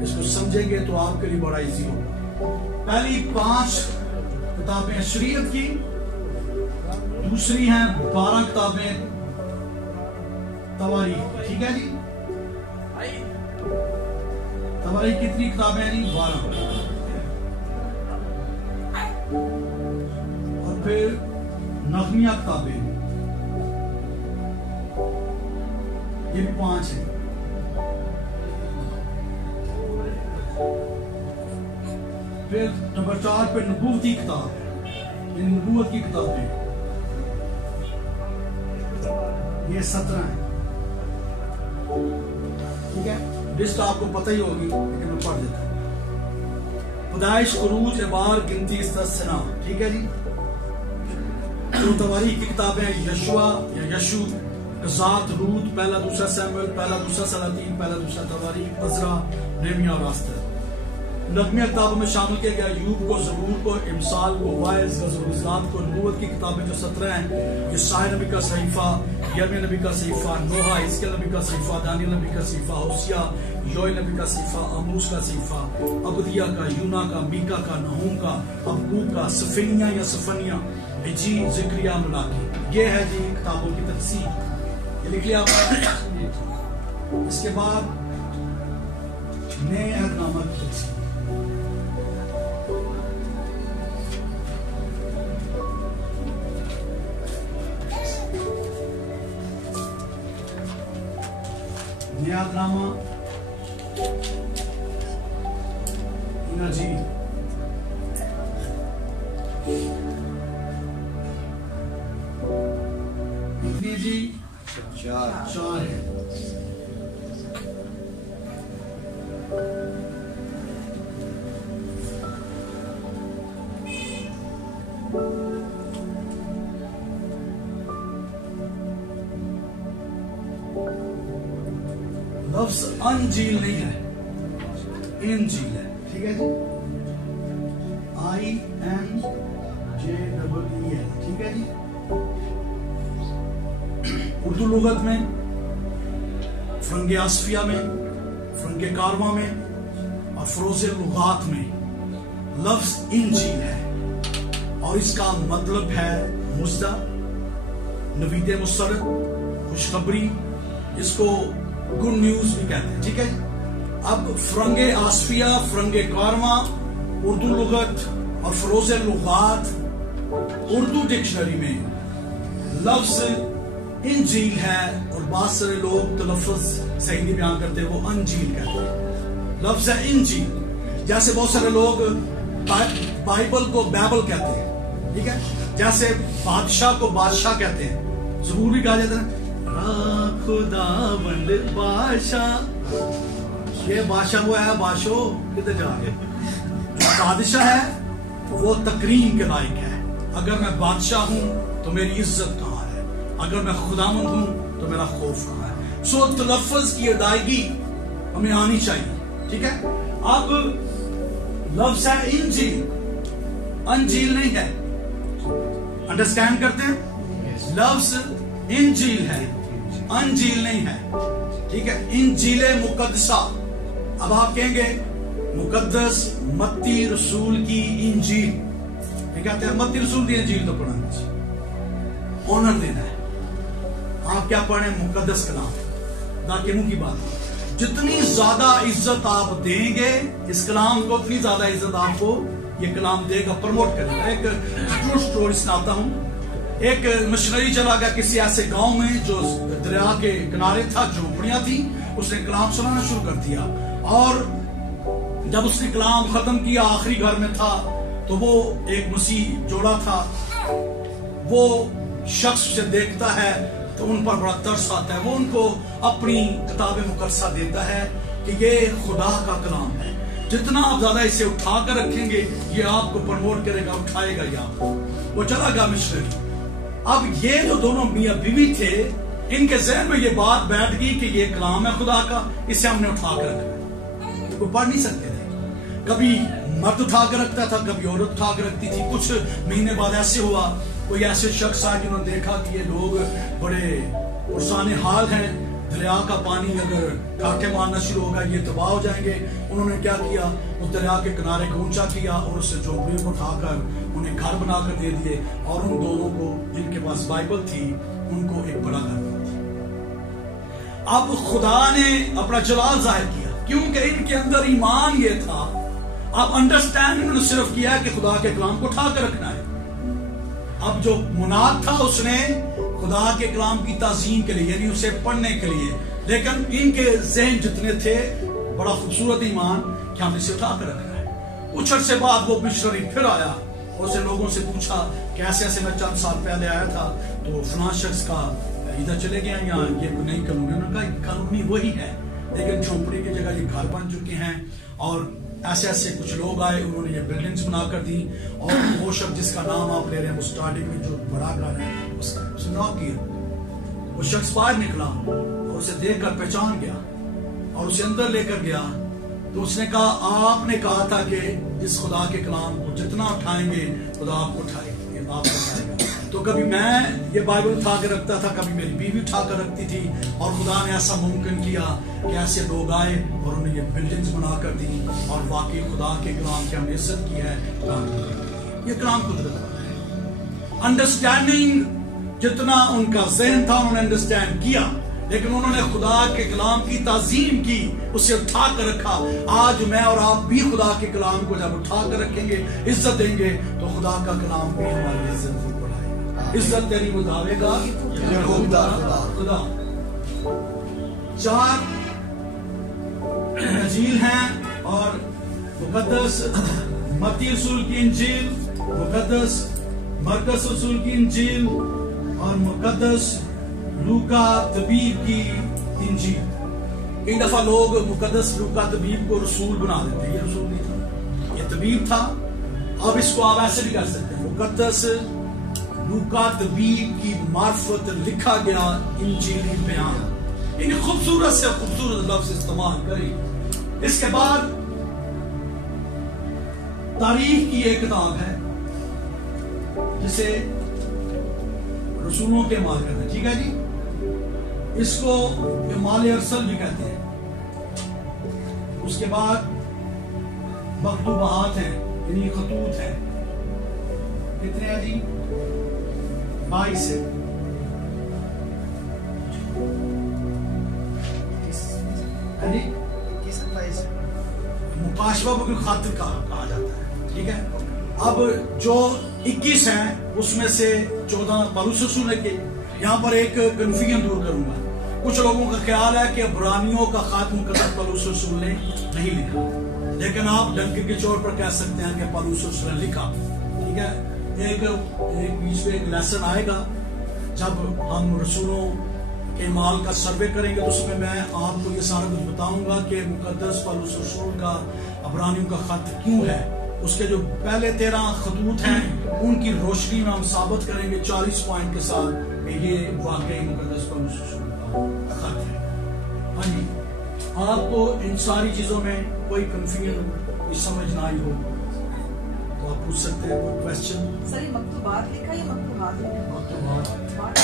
اس کو سمجھیں گے تو آپ کے لیے بڑا ایزی ہوگا۔ پہلی 5 کتابیں شریعت کی، دوسری ہیں 12 کتابیں تواریخ، ٹھیک ہے جی؟ تواریخ کتنی کتابیں ہیں جی؟ 12۔ اور پھر نغمیہ کتابیں، یہ بھی 5 ہیں۔ پھر نمبر 4 پہ نبوتی کتاب ہے، یہ نبوت کی کتابیں، یہ 17 ہیں، ٹھیک ہے؟ لسٹ آپ کو پتہ ہی ہوگی لیکن میں پڑھ دیتا ہوں۔ پیدائش، عروج، اعمال، گنتی، استثنا، ٹھیک ہے جی؟ جو تواریخ کی کتابیں یشوع یا یشو، قضات، رود، پہلا دوسرا سیموئیل، پہلا دوسرا سلاطین، پہلا دوسرا تواریخ، عزرا، نہمیہ اور آستر۔ نغمیہ کتابوں میں شامل کیا گیا ایوب کو، زبور کو، امثال کو، واعظ، غزل و غزلات کو۔ نبوت کی کتابیں جو 17 ہیں، یسائی نبی کا صحیفہ، یرمیہ نبی کا صحیفہ، نوح، حزقیل نبی کا صحیفہ، دانیل نبی کا صحیفہ، ہوسیہ، یوئیل نبی کا صحیفہ، آموس کا صحیفہ، عبدیہ کا، یونا کا، میکا کا، نحوم کا، حبقوق کا، صفینیہ یا صفنیہ، حجی، زکریا، ملاکی۔ یہ ہے جی کتابوں کی تقسیم، یہ لکھ لیا آپ نے۔ اس کے بعد نئے عہد نامہ کی تقسیم۔ نیا نامہ انجیل، کتنی جی؟ 4 ہے۔ لفظ انجیل نہیں ہے، انجیل ہے، ٹھیک ہے جی؟ INJEE، ٹھیک ہے جی؟ اردو لغت میں، فرنگ آصفیہ میں، فرنگ کارواں میں اور فروز لغات میں لفظ انجیل ہے اور اس کا مطلب ہے مژدہ، نوید مسرت، خوشخبری، اس کو گڈ نیوز بھی کہتے ہیں، ٹھیک ہے؟ اب فرنگ آصفیہ، فرنگ کارواں، اردو لغت اور فروز لغات، اردو ڈکشنری میں لفظ انجیل ہے اور بہت سارے لوگ تلفظ صحیح نہیں بیان کرتے، وہ انجیل کہتے ہیں۔ لفظ ہے انجیل، جیسے بہت سارے لوگ بائبل کو بیبل کہتے ہیں، ٹھیک ہے؟ جیسے بادشاہ کو بادشاہ کہتے ہیں، زبور بھی کہا جاتا ہے خداوند بادشاہ، یہ بادشاہ وہ ہے، بادشاہ کدھر جا رہے؟ جو بادشاہ ہے وہ تکریم کے لائق ہے۔ اگر میں بادشاہ ہوں تو میری عزت کہاں ہے، اگر میں خداوند ہوں تو میرا خوف کہاں ہے؟ سو تلفظ کی ادائیگی ہمیں آنی چاہیے، ٹھیک ہے؟ اب لفظ ہے انجیل، انجیل نہیں ہے، انڈرسٹینڈ کرتے ہیں؟ لفظ انجیل ہے، انجیل نہیں ہے، ٹھیک ہے؟ انجیل مقدسہ۔ اب آپ کہیں گے مقدس متی رسول کی انجیل، یہ کہتے ہیں متی رسول کی انجیل تو پڑھنا چاہیے، آنر دینا ہے۔ آپ کیا پڑھیں؟ مقدس کلام، تاکہ منہ کی بات، جتنی زیادہ عزت آپ دیں گے اس کلام کو، اتنی زیادہ عزت آپ کو یہ کلام دے گا، پروموٹ کرے گا۔ ایک ٹرو سٹوری سناتا ہوں۔ ایک مشنری چلا گیا کسی ایسے گاؤں میں جو دریا کے کنارے تھا، جھونپڑیاں تھی، اس نے کلام سنانا شروع کر دیا اور جب اس نے کلام ختم کیا آخری گھر میں تھا تو وہ ایک مسیح جوڑا تھا، وہ شخص سے دیکھتا ہے تو ان پر بڑا ترس آتا ہے، وہ ان کو اپنی کتاب مقدسہ دیتا ہے کہ یہ خدا کا کلام ہے، جتنا آپ زیادہ اسے اٹھا کر رکھیں گے یہ آپ کو پروموٹ کرے گا، اٹھائے گا یہ آپ کو۔ وہ چلا گیا مشنری۔ اب یہ جو دونوں میاں بیوی تھے ان کے ذہن میں یہ بات بیٹھ گئی کہ یہ کلام ہے خدا کا، اسے ہم نے اٹھا کر رکھا، وہ پڑھ نہیں سکتے تھے۔ کبھی مرد اٹھا کر رکھتا تھا، کبھی عورت اٹھا کر رکھتی تھی۔ کچھ مہینے بعد ایسے ہوا، کوئی ایسے شخص آئے جنہوں نے دیکھا کہ یہ لوگ بڑے پرسان حال ہیں، دریا کا پانی اگر کاٹے مارنا شروع ہوگا یہ تباہ ہو جائیں گے۔ انہوں نے کیا کیا، اس دریا کے کنارے کو اونچا کیا اور اس سے جھونپڑیوں کو اٹھا کر انہیں گھر بنا کر دے دیے، اور ان دونوں کو جن کے پاس بائبل تھی ان کو ایک بڑا گھر بنا دیا۔ اب خدا نے اپنا جلال ظاہر کیا کیونکہ ان کے اندر ایمان یہ تھا۔ اب انڈرسٹینڈ انہوں نے صرف کیا کہ خدا کے کلام کو اٹھا کر رکھنا ہے۔ اب جو مناد تھا اس نے خدا کے کلام کی تعظیم کے لیے، یعنی اسے پڑھنے کے لیے، لیکن ان کے ذہن جتنے تھے بڑا خوبصورت ایمان کہ ہم اسے اٹھا کر رکھنا ہے۔ کچھ عرصے بعد وہ مشنری پھر آیا اور اسے لوگوں سے پوچھا کہ ایسے ایسے میں چند سال پہلے آیا تھا تو فلاں شخص کا ادھر چلے گیا یا یہ نہیں کروں گے۔ انہوں نے کہا قانونی وہی ہے لیکن جھونپڑی کی جگہ یہ گھر بن چکے ہیں، اور ایسے ایسے کچھ لوگ آئے، انہوں نے یہ بلڈنگز بنا کر دی، اور وہ شخص جس کا نام آپ لے رہے ہیں وہ اسٹارٹنگ میں جو بڑا گھر ہے اس نے ناک کیا۔ وہ شخص باہر نکلا اور اسے دیکھ کر پہچان گیا اور اسے اندر لے کر گیا تو اس نے کہا آپ نے کہا تھا کہ اس خدا کے کلام کو جتنا اٹھائیں گے خدا آپ کو اٹھائے گا، آپ کو اٹھائے گا۔ تو کبھی میں یہ بائبل اٹھا کر رکھتا تھا، کبھی میری بیوی اٹھا کر رکھتی تھی، اور خدا نے ایسا ممکن کیا کہ ایسے لوگ آئے اور انہوں نے یہ بلڈنگز بنا کر دی، اور واقعی خدا کے کلام کی ہم نے عزت کی ہے۔ یہ کلام قدرت کا ہے۔ انڈرسٹینڈنگ جتنا ان کا ذہن تھا انہوں نے انڈرسٹینڈ کیا، لیکن انہوں نے خدا کے کلام کی تعظیم کی، اسے اٹھا کر رکھا۔ آج میں اور آپ بھی خدا کے کلام کو جب اٹھا کر رکھیں گے، عزت دیں گے، تو خدا کا کلام بھی ہماری عزت کو بڑھائے گا۔ عزت تیری بتاوے گا خدا۔ 4 انجیل ہیں اور مقدس متی رسول کی انجیل، مقدس مرکز رسول کی انجیل، اور مقدس لوکا طبیب کی انجیل۔ کئی دفعہ لوگ مقدس لوکا طبیب کو رسول بنا دیتے ہیں، یہ رسول نہیں تھا، یہ طبیب تھا۔ اب اس کو آپ ایسے بھی کر سکتے ہیں، مقدس لوکا طبیب کی معرفت لکھا گیا انجیلی بیان۔ یعنی خوبصورت سے خوبصورت لفظ استعمال کریں۔ اس کے بعد تاریخ کی ایک کتاب ہے جسے رسولوں کے اعمال کہتے ہیں، ٹھیک ہے جی، اس کو اعمال ارسل بھی کہتے ہیں۔ اس کے بعد مکتوبات ہیں، یعنی خطوط ہیں، کتنے ہیں جی؟ 22 ہے۔ مکاشفہ کو خط کہا جاتا ہے، ٹھیک ہے۔ اب جو 21 ہیں اس میں سے 14 پالوس رسول ہے کہ یہاں پر ایک کنفیوژن دور کروں گا۔ کچھ لوگوں کا خیال ہے کہ عبرانیوں کا خط مقدس پالوس رسول نے نہیں لکھا، لیکن آپ ڈنکے کے چوٹ پر کہہ سکتے ہیں کہ پالوس رسول نے لکھا، ٹھیک ہے۔ ایک بیچ میں ایک لیسن آئے گا جب ہم رسولوں کے اعمال کا سروے کریں گے تو اس میں آپ کو یہ سارا کچھ بتاؤں گا کہ مقدس پالوس رسول کا عبرانیوں کا خط کیوں ہے۔ اس کے جو پہلے 13 خطوط ہیں ان کی روشنی میں ہم ثابت کریں گے 40 پوائنٹ کے ساتھ کہ یہ واقعی مقدس پالوس رسول کا خط ہے۔ ہاں جی، آپ کو ان ساری چیزوں میں کوئی کنفیوژن، کوئی سمجھ نہ آئی ہو تو آپ پوچھ سکتے ہیں کوئی کویسچن۔ سر یہ مکتوبات لکھا یا مکتوبات لکھا؟ مکتوبات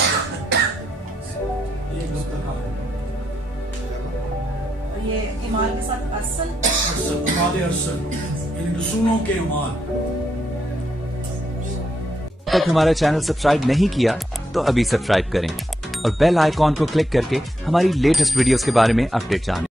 یہ مستقبل اور یہ ایمان کے ساتھ ارسل اعمال ارسل یعنی رسولوں کے اعمال۔ تک ہمارا چینل سبسکرائب نہیں کیا تو ابھی سبسکرائب کریں اور بیل آئیکن کو کلک کر کے ہماری لیٹسٹ ویڈیوز کے بارے میں اپڈیٹ جانیں۔